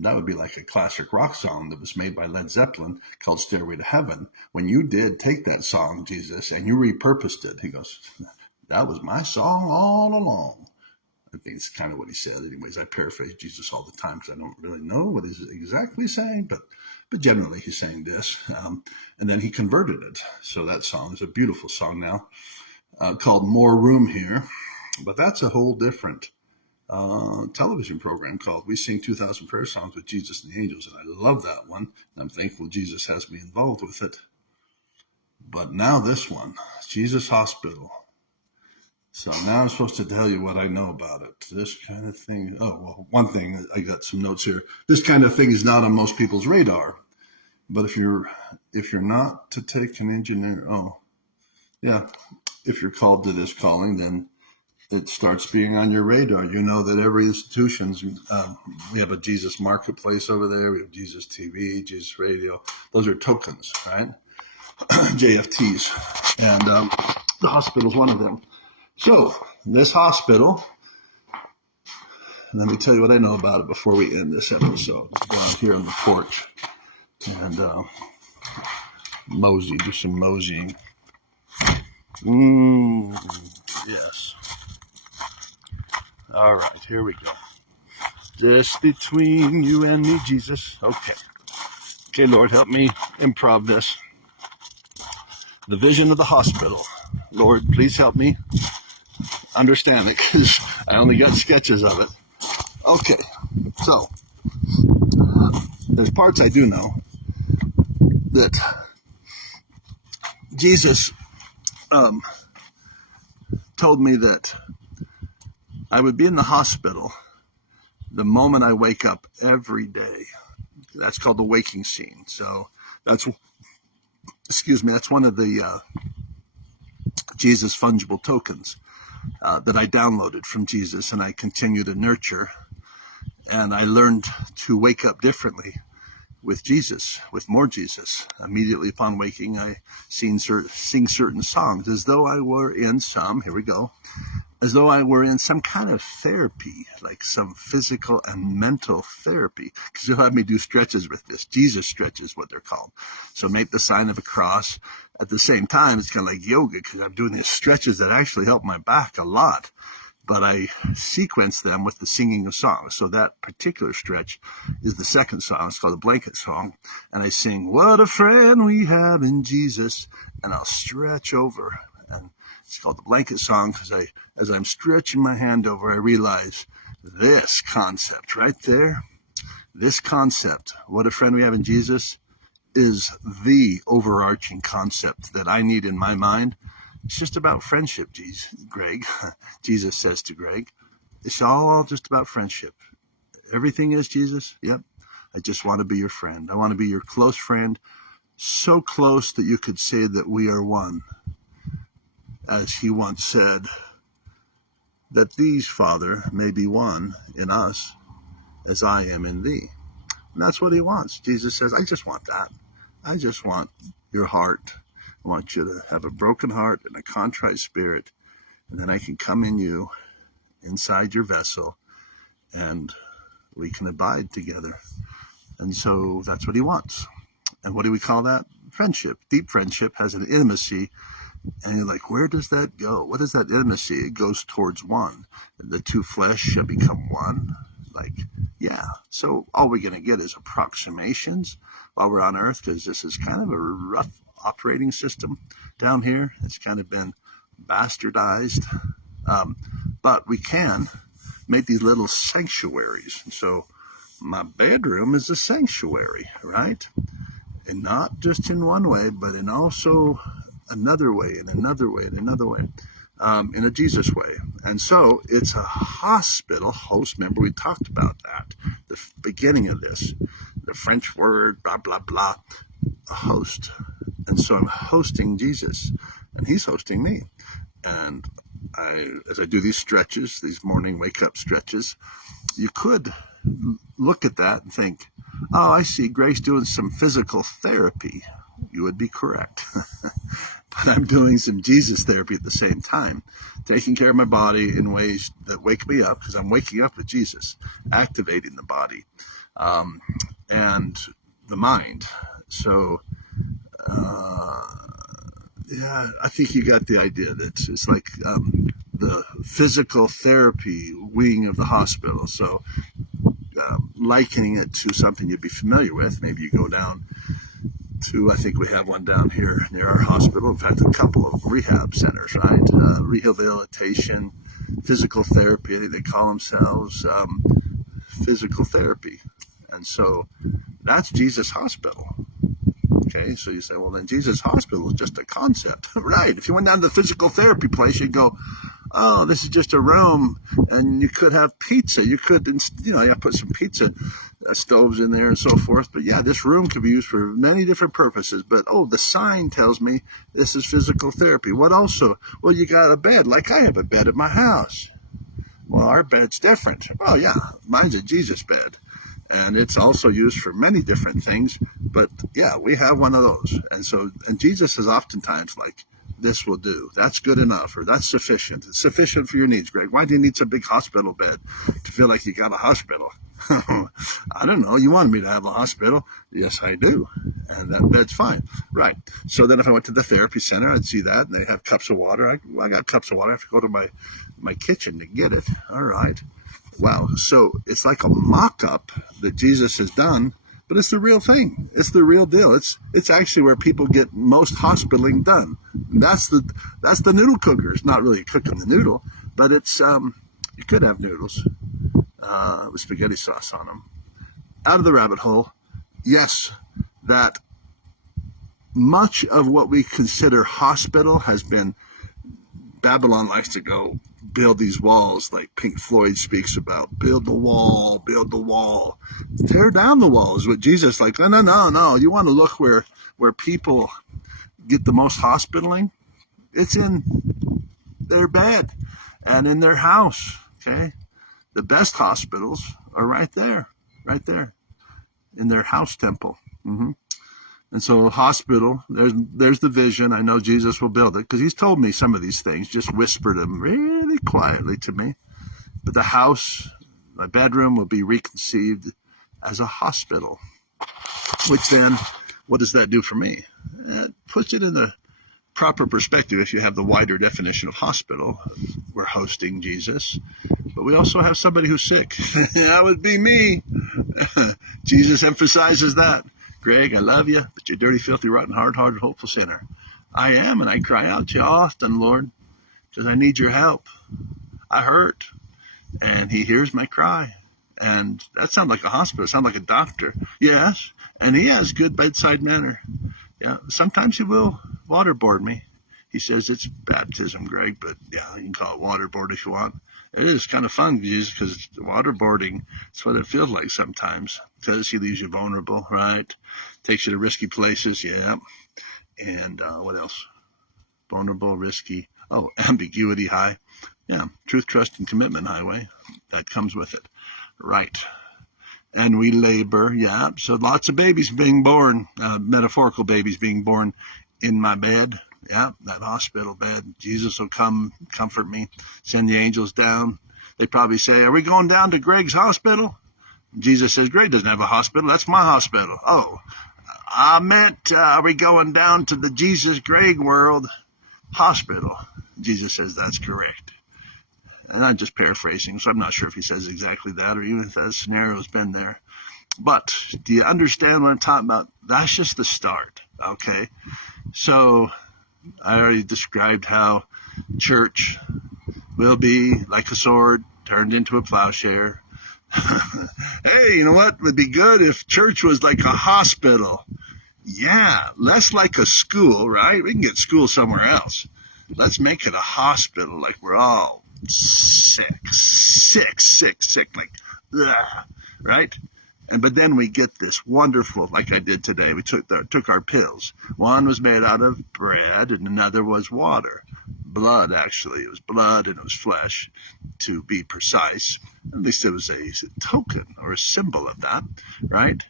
That would be like a classic rock song that was made by Led Zeppelin called Stairway to Heaven. When you did take that song, Jesus, and you repurposed it, he goes, that was my song all along. I think it's kind of what he said. Anyways, I paraphrase Jesus all the time because I don't really know what he's exactly saying, but generally he's saying this. And then he converted it. So that song is a beautiful song now called More Room Here. But that's a whole different television program called We Sing 2,000 Prayer Songs with Jesus and the Angels. And I love that one. I'm thankful Jesus has me involved with it. But now this one, Jesus Hospital. So now I'm supposed to tell you what I know about it. This kind of thing. Oh, well, one thing, I got some notes here. This kind of thing is not on most people's radar. But if you're not to take an engineer, if you're called to this calling, then it starts being on your radar. You know that every institution's, we have a Jesus Marketplace over there. We have Jesus TV, Jesus Radio. Those are tokens, right? JFTs. And the hospital's one of them. So this hospital, let me tell you what I know about it before we end this episode. Go out here on the porch and do some moseying. Yes. All right, here we go. Just between you and me, Jesus. Okay, Lord, help me improv this. The vision of the hospital. Lord, please help me understand it because I only got sketches of it. Okay, so there's parts I do know that Jesus told me that I would be in the hospital the moment I wake up every day. That's called the waking scene. So that's one of the Jesus fungible tokens that I downloaded from Jesus and I continue to nurture. And I learned to wake up differently with Jesus, with more Jesus. Immediately upon waking, I sing certain songs as though I were in some kind of therapy, like some physical and mental therapy, because you'll have me do stretches with this. Jesus stretches, what they're called. So make the sign of a cross. At the same time, it's kind of like yoga, because I'm doing these stretches that actually help my back a lot. But I sequence them with the singing of songs. So that particular stretch is the second song. It's called the blanket song. And I sing, what a friend we have in Jesus. And I'll stretch over. And it's called the blanket song because as I'm stretching my hand over, I realize this concept right there, this concept, what a friend we have in Jesus, is the overarching concept that I need in my mind. It's just about friendship, Greg. Jesus says to Greg, it's all just about friendship. Everything is Jesus. Yep. I just want to be your friend. I want to be your close friend, so close that you could say that we are one. As he once said, that these, Father, may be one in us as I am in thee. And that's what he wants. Jesus says, I just want that. I just want your heart. I want you to have a broken heart and a contrite spirit. And then I can come in you, inside your vessel, and we can abide together. And so that's what he wants. And what do we call that? Friendship. Deep friendship has an intimacy. And you're like, where does that go? What is that intimacy? It goes towards one. The two flesh shall become one. Like, yeah. So all we're going to get is approximations while we're on earth, because this is kind of a rough operating system down here. It's kind of been bastardized. But we can make these little sanctuaries. And so my bedroom is a sanctuary, right? And not just in one way, but in also another way, and another way, and another way, in a Jesus way. And so it's a hospital host. Remember, we talked about that, the beginning of this, the French word, blah, blah, blah, a host. And so I'm hosting Jesus, and he's hosting me. And as I do these stretches, these morning wake-up stretches, you could look at that and think, oh, I see Grace doing some physical therapy. You would be correct. But I'm doing some Jesus therapy at the same time, taking care of my body in ways that wake me up, because I'm waking up with Jesus, activating the body and the mind. So, yeah, I think you got the idea that it's like the physical therapy wing of the hospital. So likening it to something you'd be familiar with, maybe you go down to, I think we have one down here near our hospital. In fact, a couple of rehab centers, right? Rehabilitation, physical therapy, they call themselves physical therapy. And so that's Jesus Hospital. Okay, so you say, well, then Jesus Hospital is just a concept. Right. If you went down to the physical therapy place, you'd go, oh, this is just a room, and you could have pizza. You could, you have to put some pizza stoves in there and so forth. But yeah, this room could be used for many different purposes. But, oh, the sign tells me this is physical therapy. What also? Well, you got a bed, like I have a bed at my house. Well, our bed's different. Oh, yeah, mine's a Jesus bed. And it's also used for many different things. But, yeah, we have one of those. And Jesus is oftentimes like, this will do. That's good enough, or that's sufficient. It's sufficient for your needs, Greg. Why do you need some big hospital bed to feel like you got a hospital? I don't know. You wanted me to have a hospital. Yes, I do. And that bed's fine. Right. So then if I went to the therapy center, I'd see that, and they have cups of water. I got cups of water. I have to go to my kitchen to get it. All right. Wow. So it's like a mock-up that Jesus has done, but it's the real thing. It's the real deal. It's actually where people get most hospitaling done. And that's the noodle cooker. It's not really cooking the noodle, but it's you could have noodles with spaghetti sauce on them. Out of the rabbit hole. Yes, that much of what we consider hospital has been, Babylon likes to go build these walls like Pink Floyd speaks about. Build the wall, build the wall. Tear down the wall is what Jesus like. No. You want to look where people get the most hospitaling? It's in their bed and in their house, okay? The best hospitals are right there in their house temple. Mm-hmm. And so hospital, there's the vision. I know Jesus will build it because he's told me some of these things, just whispered them really quietly to me. But the house, my bedroom, will be reconceived as a hospital, which then, what does that do for me? It puts it in the proper perspective. If you have the wider definition of hospital, we're hosting Jesus, but we also have somebody who's sick. That would be me. Jesus emphasizes that. Greg, I love you, but you're dirty, filthy, rotten, hard-hearted, hopeful sinner. I am, and I cry out to you often, Lord, because I need your help. I hurt, and he hears my cry. And that sounds like a hospital. It sounds like a doctor. Yes, and he has good bedside manner. Yeah, sometimes he will waterboard me. He says it's baptism, Greg, but yeah, you can call it waterboard if you want. It is kind of fun because waterboarding, it's what it feels like sometimes, because he leaves you vulnerable, right? Takes you to risky places, yeah. And what else? Vulnerable, risky. Oh, ambiguity high. Yeah, truth, trust, and commitment highway. That comes with it. Right. and we labor. Yeah, so lots of babies being born, metaphorical babies being born in my bed. Yeah, that hospital bed. Jesus will come comfort me, send the angels down. They probably say, are we going down to Greg's hospital? Jesus says, Greg doesn't have a hospital. That's my hospital. Oh, I meant, are we going down to the Jesus Greg World Hospital? Jesus says, that's correct. And I'm just paraphrasing, so I'm not sure if he says exactly that or even if that scenario's been there. But do you understand what I'm talking about? That's just the start, okay? So I already described how church will be like a sword turned into a plowshare. Hey, you know what would be good if church was like a hospital? Yeah, less like a school, right? We can get school somewhere else. Let's make it a hospital, like we're all sick, like, ugh, right? But then we get this wonderful, like I did today. We took our pills. One was made out of bread, and another was water. Blood, actually. It was blood and it was flesh, to be precise. At least it was a token or a symbol of that, right?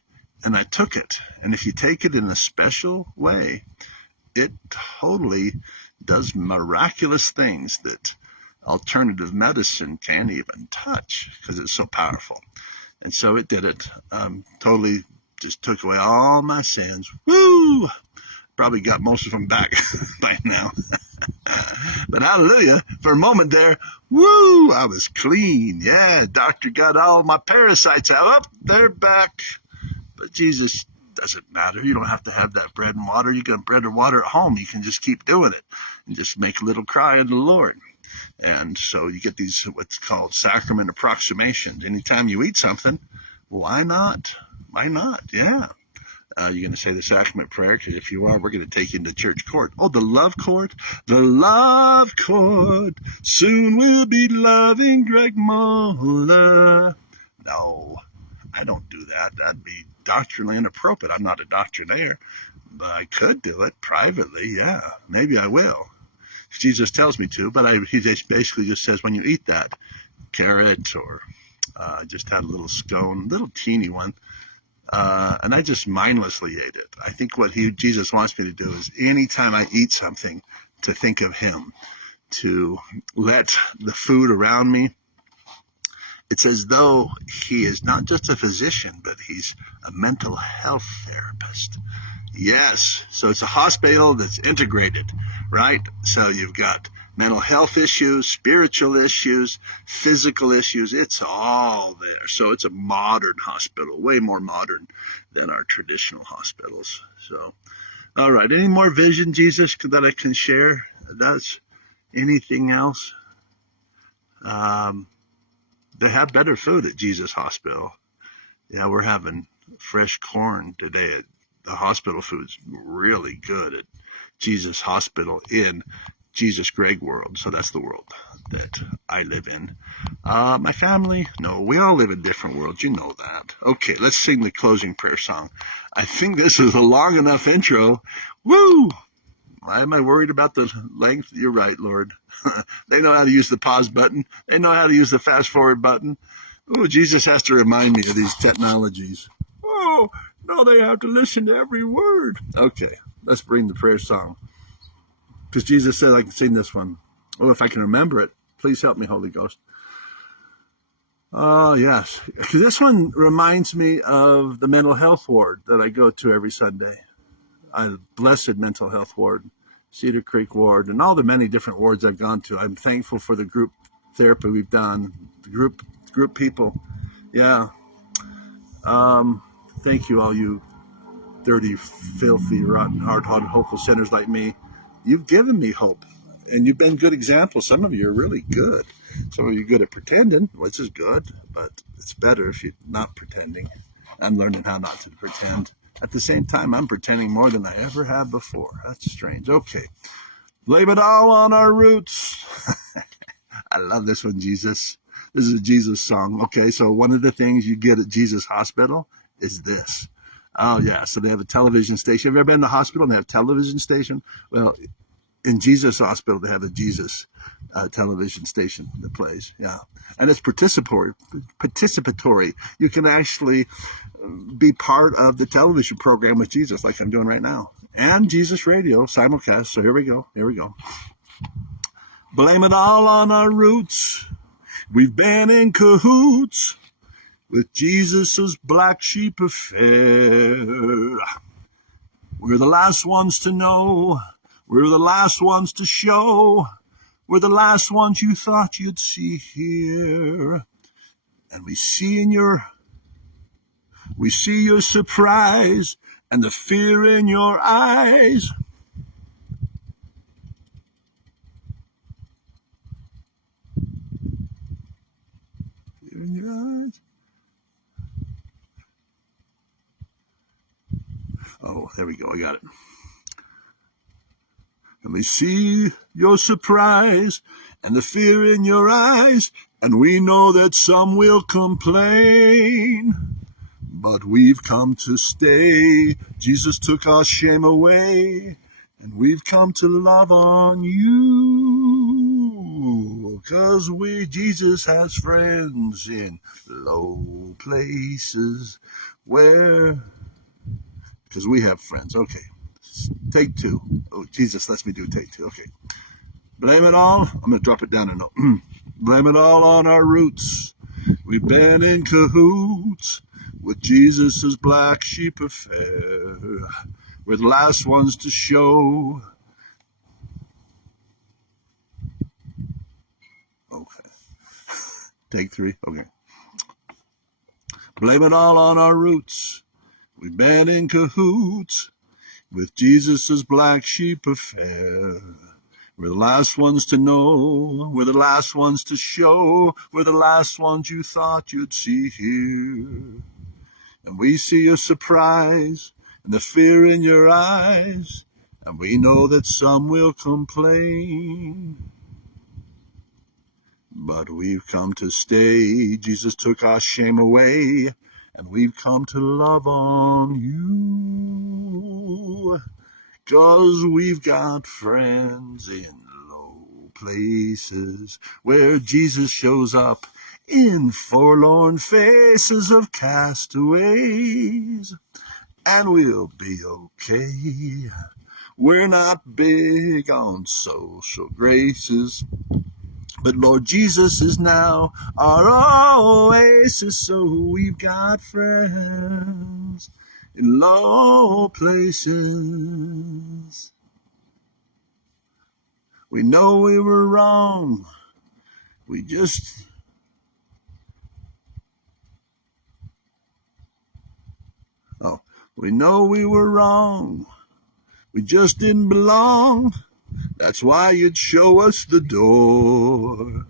And I took it. And if you take it in a special way, it totally does miraculous things that alternative medicine can't even touch because it's so powerful. And so it did it. Totally just took away all my sins. Woo! Probably got most of them back by now. But hallelujah, for a moment there, woo, I was clean. Yeah, doctor got all my parasites out. Oh, they're back. But Jesus doesn't matter. You don't have to have that bread and water. You got bread or water at home. You can just keep doing it and just make a little cry unto the Lord. And so you get these what's called sacrament approximations. Anytime you eat something, why not? Why not? Yeah. You're going to say the sacrament prayer, because if you are, we're going to take you into church court. Oh, the love court? The love court. Soon we'll be loving Greg Muller. No, I don't do that. That'd be doctrinally inappropriate. I'm not a doctrinaire, but I could do it privately. Yeah, maybe I will. Jesus tells me to, but he basically just says when you eat that carrot or just had a little scone, little teeny one, and I just mindlessly ate it. I think what Jesus wants me to do is anytime I eat something, to think of him, to let the food around me. It's as though he is not just a physician, but he's a mental health therapist. Yes, so it's a hospital that's integrated, right? So you've got mental health issues, spiritual issues, physical issues. It's all there. So it's a modern hospital, way more modern than our traditional hospitals. So, all right, any more vision, Jesus, that I can share? That's anything else? They have better food at Jesus Hospital. Yeah, we're having fresh corn today. The hospital food's really good at Jesus Hospital in Jesus Greg World. So that's the world that I live in. My family, no, we all live in different worlds. You know that. Okay, let's sing the closing prayer song. I think this is a long enough intro. Woo! Why am I worried about the length? You're right, Lord. They know how to use the pause button. They know how to use the fast forward button. Oh, Jesus has to remind me of these technologies. Oh, now they have to listen to every word. Okay, let's bring the prayer song. Because Jesus said I can sing this one. Oh, if I can remember it, please help me, Holy Ghost. Oh, yes. This one reminds me of the mental health ward that I go to every Sunday. Blessed mental health ward, Cedar Creek ward, and all the many different wards I've gone to. I'm thankful for the group therapy we've done, the group people. Yeah. Thank you, all you dirty, filthy, rotten, hard-hearted, hopeful sinners like me. You've given me hope, and you've been good examples. Some of you are really good. Some of you are good at pretending, which is good, but it's better if you're not pretending. I'm learning how not to pretend. At the same time, I'm pretending more than I ever have before. That's strange. Okay. Blame it all on our roots. I love this one, Jesus. This is a Jesus song. Okay, so one of the things you get at Jesus Hospital is this. Oh, yeah, so they have a television station. Have you ever been to the hospital and they have a television station? Well, in Jesus Hospital, they have the Jesus television station that plays. Yeah. And it's participatory. You can actually be part of the television program with Jesus, like I'm doing right now. And Jesus Radio simulcast. So here we go. Blame it all on our roots. We've been in cahoots with Jesus's black sheep affair. We're the last ones to know. We're the last ones to show. We're the last ones you thought you'd see here. And we see your surprise and the fear in your eyes. Fear in your eyes. Oh, there we go. I got it. And we see your surprise and the fear in your eyes, and we know that some will complain. But we've come to stay. Jesus took our shame away, and we've come to love on you. 'Cause Jesus has friends in low places because we have friends. Okay. Take two. Oh, Jesus lets me do take two. Okay. Blame it all. I'm going to drop it down a note. Blame it all on our roots. We've been in cahoots with Jesus's black sheep affair. We're the last ones to show. Okay. Take three. Okay. Blame it all on our roots. We've been in cahoots with Jesus's black sheep affair. We're the last ones to know. We're the last ones to show. We're the last ones you thought you'd see here. And we see your surprise and the fear in your eyes. And we know that some will complain. But we've come to stay. Jesus took our shame away. And we've come to love on you. 'Cause we've got friends in low places where Jesus shows up in forlorn faces of castaways. And we'll be okay. We're not big on social graces, but Lord Jesus is now our oasis. So we've got friends in low places. We know we were wrong. We know we were wrong. We just didn't belong. That's why you'd show us the door.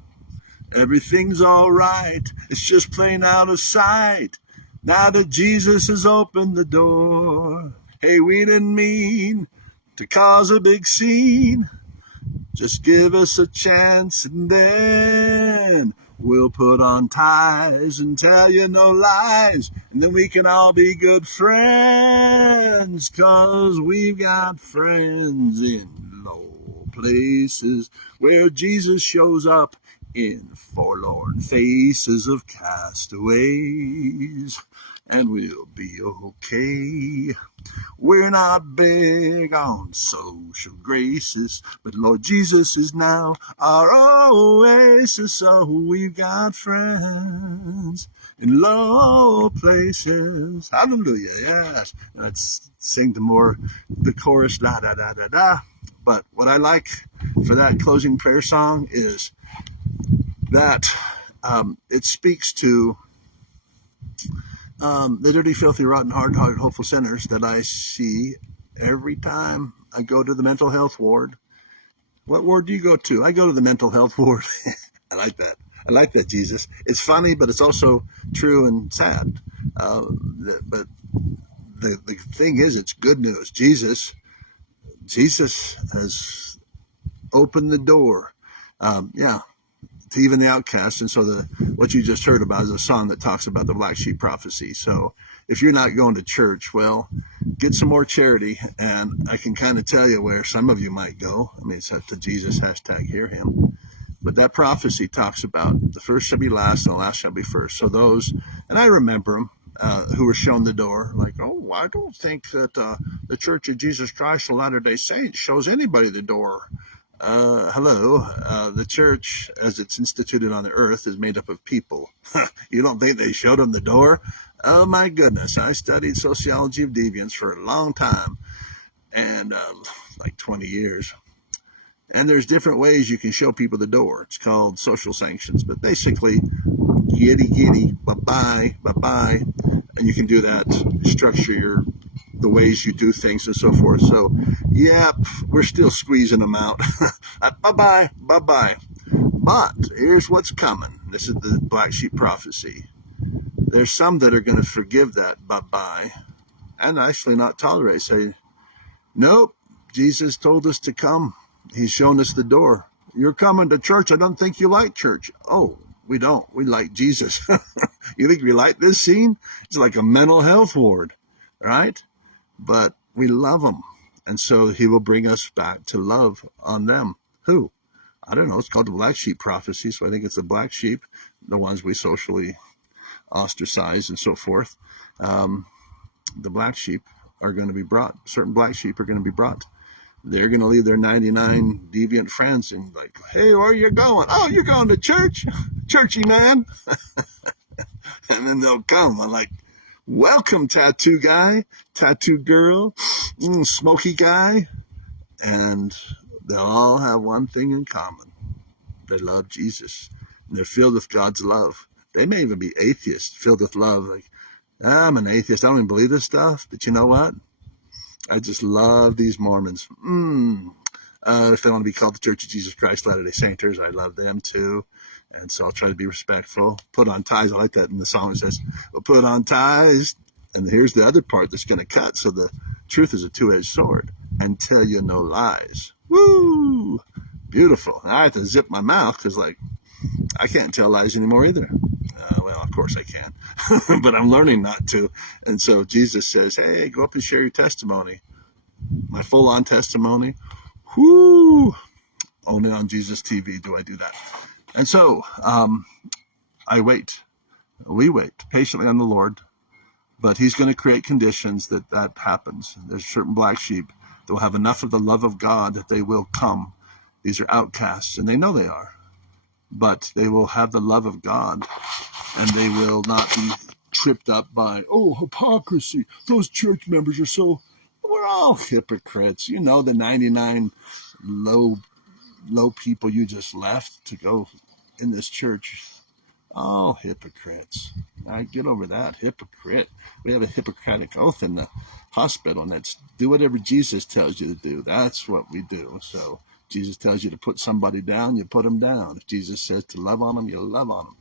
Everything's all right. It's just plain out of sight. Now that Jesus has opened the door. Hey, we didn't mean to cause a big scene. Just give us a chance and then we'll put on ties and tell you no lies. And then we can all be good friends. 'Cause we've got friends in low places where Jesus shows up in forlorn faces of castaways. And we'll be okay. We're not big on social graces, but Lord Jesus is now our oasis. So we've got friends in low places. Hallelujah, yes. Let's sing the chorus, da, da, da, da, da. But what I like for that closing prayer song is that it speaks to the dirty, filthy, rotten, hard-hearted, hopeful sinners that I see every time I go to the mental health ward. What ward do you go to? I go to the mental health ward. I like that. I like that, Jesus. It's funny, but it's also true and sad. But the thing is, it's good news. Jesus has opened the door. To even the outcast. And so what you just heard about is a song that talks about the black sheep prophecy. So if you're not going to church, well, get some more charity, and I can kind of tell you where some of you might go. I mean, it's up to Jesus, hashtag hear him. But that prophecy talks about the first shall be last and the last shall be first. So those, and I remember them, who were shown the door, like, oh, I don't think that the Church of Jesus Christ of Latter-day Saints shows anybody the door. Hello, the church, as it's instituted on the earth, is made up of people. You don't think they showed them the door? Oh my goodness, I studied sociology of deviance for a long time, and like 20 years. And there's different ways you can show people the door. It's called social sanctions, but basically, giddy, bye-bye, bye-bye. And you can do that, structure the ways you do things and so forth. So, yep, we're still squeezing them out. Bye-bye, bye-bye. But here's what's coming. This is the black sheep prophecy. There's some that are going to forgive that bye-bye and actually not tolerate. Say, nope, Jesus told us to come. He's shown us the door. You're coming to church. I don't think you like church. Oh, we don't. We like Jesus. You think we like this scene? It's like a mental health ward, right? But we love him. And so he will bring us back to love on them. Who? I don't know. It's called the black sheep prophecy. So I think it's the black sheep, the ones we socially ostracize and so forth. The black sheep are going to be brought. Certain black sheep are going to be brought. They're going to leave their 99 deviant friends and like, hey, where are you going? Oh, you're going to church? Churchy man. And then they'll come. I'm like, welcome, tattoo guy, tattoo girl, smoky guy. And they'll all have one thing in common. They love Jesus. And they're filled with God's love. They may even be atheists, filled with love. Like, I'm an atheist. I don't even believe this stuff. But you know what? I just love these Mormons. If they want to be called the Church of Jesus Christ Latter-day Sainters, I love them too. And so I'll try to be respectful. Put on ties. I like that in the song. It says, well, put on ties. And here's the other part that's going to cut. So the truth is a two-edged sword. And tell you no lies. Woo! Beautiful. I have to zip my mouth because, like, I can't tell lies anymore either. Well, of course I can, but I'm learning not to. And so Jesus says, hey, go up and share your testimony. My full-on testimony. Whoo! Only on Jesus TV do I do that. And so I wait. We wait patiently on the Lord, but he's going to create conditions that happens. There's certain black sheep that will have enough of the love of God that they will come. These are outcasts, and they know they are. But they will have the love of God, and they will not be tripped up by, oh, hypocrisy. Those church members are so, we're all hypocrites. You know, the 99 low people you just left to go in this church. All hypocrites. I get over that. Hypocrite. We have a Hippocratic oath in the hospital, and that's do whatever Jesus tells you to do. That's what we do. So Jesus tells you to put somebody down, you put them down. If Jesus says to love on them, you love on them.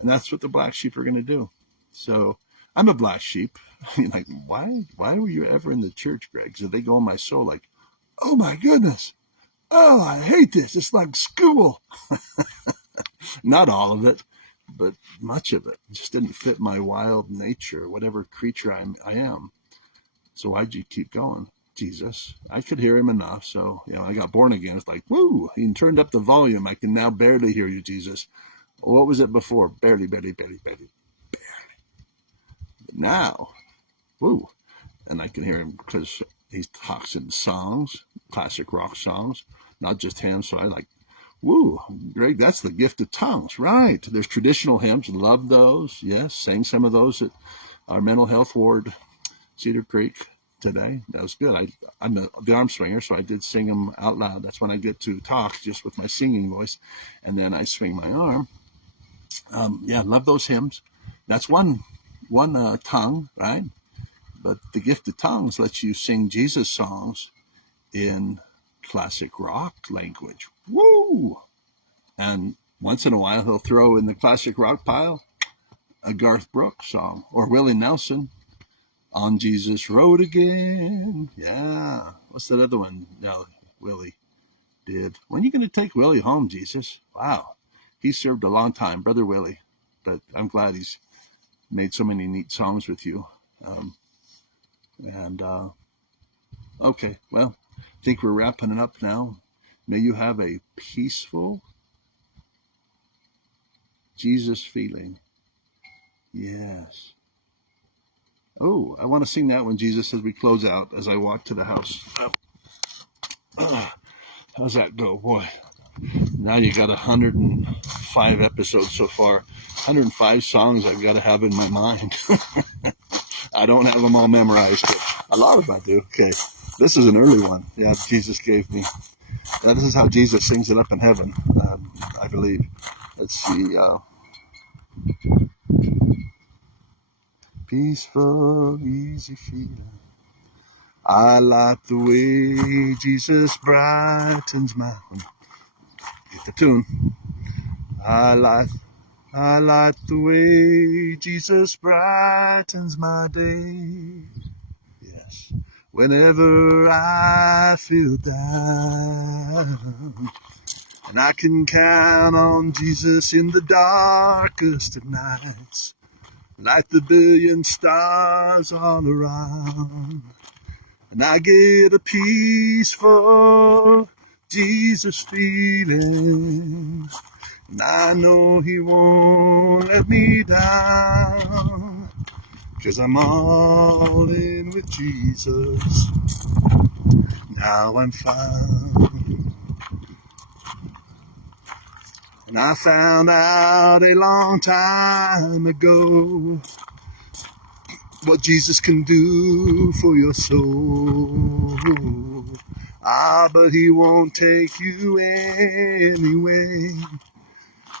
And that's what the black sheep are going to do. So I'm a black sheep. You're like, why were you ever in the church, Greg? So they go in my soul like, oh my goodness. Oh, I hate this. It's like school. Not all of it, but much of it. Just didn't fit my wild nature, whatever creature I am. So why'd you keep going? Jesus. I could hear him enough. So, I got born again. It's like, woo, he turned up the volume. I can now barely hear you, Jesus. What was it before? Barely. But now, woo. And I can hear him because he talks in songs, classic rock songs, not just hymns. So I like, woo, Greg, that's the gift of tongues. Right. There's traditional hymns. Love those. Yes. Sang some of those at our mental health ward, Cedar Creek. Today. That was good. I'm the arm swinger, so I did sing them out loud. That's when I get to talk just with my singing voice, and then I swing my arm. Love those hymns. That's one tongue, right? But the gift of tongues lets you sing Jesus songs in classic rock language. Woo! And once in a while, he'll throw in the classic rock pile a Garth Brooks song or Willie Nelson. On Jesus Road Again. Yeah. What's that other one? No, Willie did. When are you going to take Willie home, Jesus? Wow. He served a long time, Brother Willie. But I'm glad he's made so many neat songs with you. Um, and okay, well, I think we're wrapping it up now. May you have a peaceful Jesus feeling. Yes. Oh, I want to sing that when Jesus as we close out as I walk to the house. How's that go, boy? Now you got 105 episodes so far. 105 songs I've got to have in my mind. I don't have them all memorized, but a lot of them I do. Okay, this is an early one. Yeah, Jesus gave me. This is how Jesus sings it up in heaven, I believe. Let's see. Peaceful, easy feeling. I like the way Jesus brightens my. Get the tune. I like the way Jesus brightens my day. Yes. Whenever I feel down, and I can count on Jesus in the darkest of nights, like the billion stars all around. And I get a peaceful Jesus feeling. And I know he won't let me down, 'cause I'm all in with Jesus. Now I'm found. And I found out a long time ago what Jesus can do for your soul. But he won't take you anyway,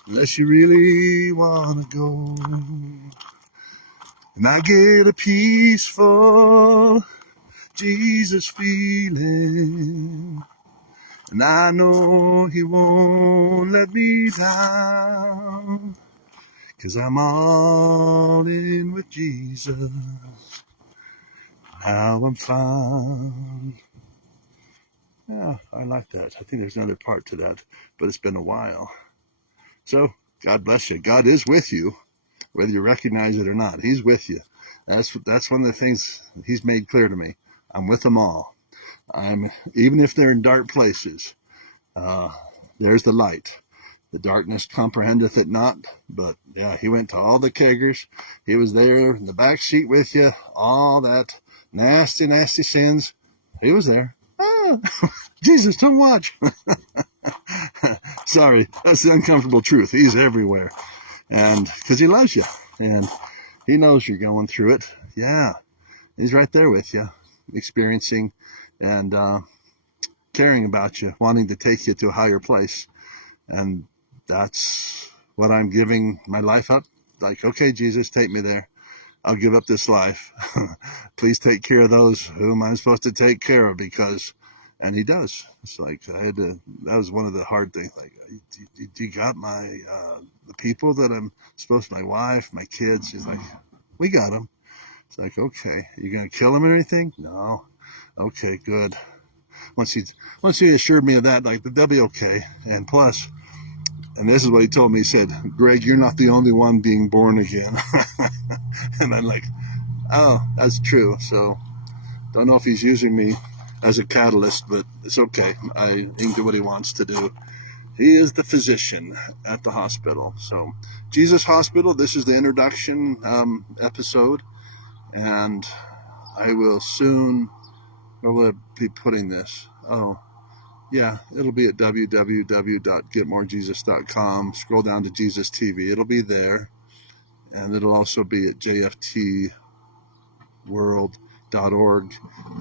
unless you really want to go. And I get a peaceful Jesus feeling, and I know he won't let me down, 'cause I'm all in with Jesus. Now I'm found. Yeah, I like that. I think there's another part to that, but it's been a while. So, God bless you. God is with you, whether you recognize it or not. He's with you. That's one of the things he's made clear to me. I'm with them all. Even if they're in dark places, there's the light. The darkness comprehendeth it not. But yeah, he went to all the keggers. He was there in the back seat with you. All that nasty, nasty sins. He was there. Jesus, don't watch. Sorry, that's the uncomfortable truth. He's everywhere. And because he loves you. And he knows you're going through it. Yeah, he's right there with you, experiencing and caring about you, wanting to take you to a higher place. And that's what I'm giving my life up. Like, okay, Jesus, take me there. I'll give up this life. Please take care of those whom I'm supposed to take care of, because, and he does. It's like that was one of the hard things. Like, you got my, the people that I'm supposed to, my wife, my kids. He's like, we got them. It's like, okay, you going to kill them or anything? No. Okay, good. Once he assured me of that, like, they'll be okay. And plus, and this is what he told me. He said, Greg, you're not the only one being born again. And I'm like, oh, that's true. So don't know if he's using me as a catalyst, but it's okay. He can do what he wants to do. He is the physician at the hospital. So Jesus Hospital, this is the introduction episode. And I will soon, where will I be putting this? Oh, yeah, it'll be at www.getmorejesus.com. Scroll down to Jesus TV. It'll be there. And it'll also be at jftworld.org.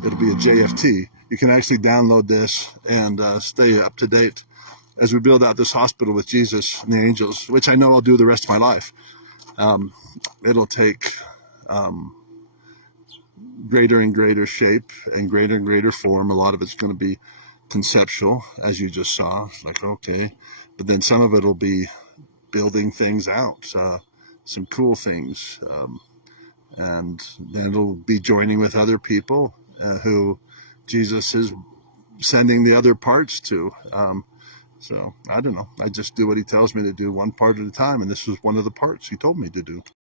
It'll be at JFT. You can actually download this and stay up to date as we build out this hospital with Jesus and the angels, which I know I'll do the rest of my life. It'll take greater and greater shape and greater form. A lot of it's going to be conceptual, as you just saw. It's like, okay. But then some of it will be building things out, some cool things. And then it'll be joining with other people who Jesus is sending the other parts to. So I don't know. I just do what he tells me to do, one part at a time. And this was one of the parts he told me to do.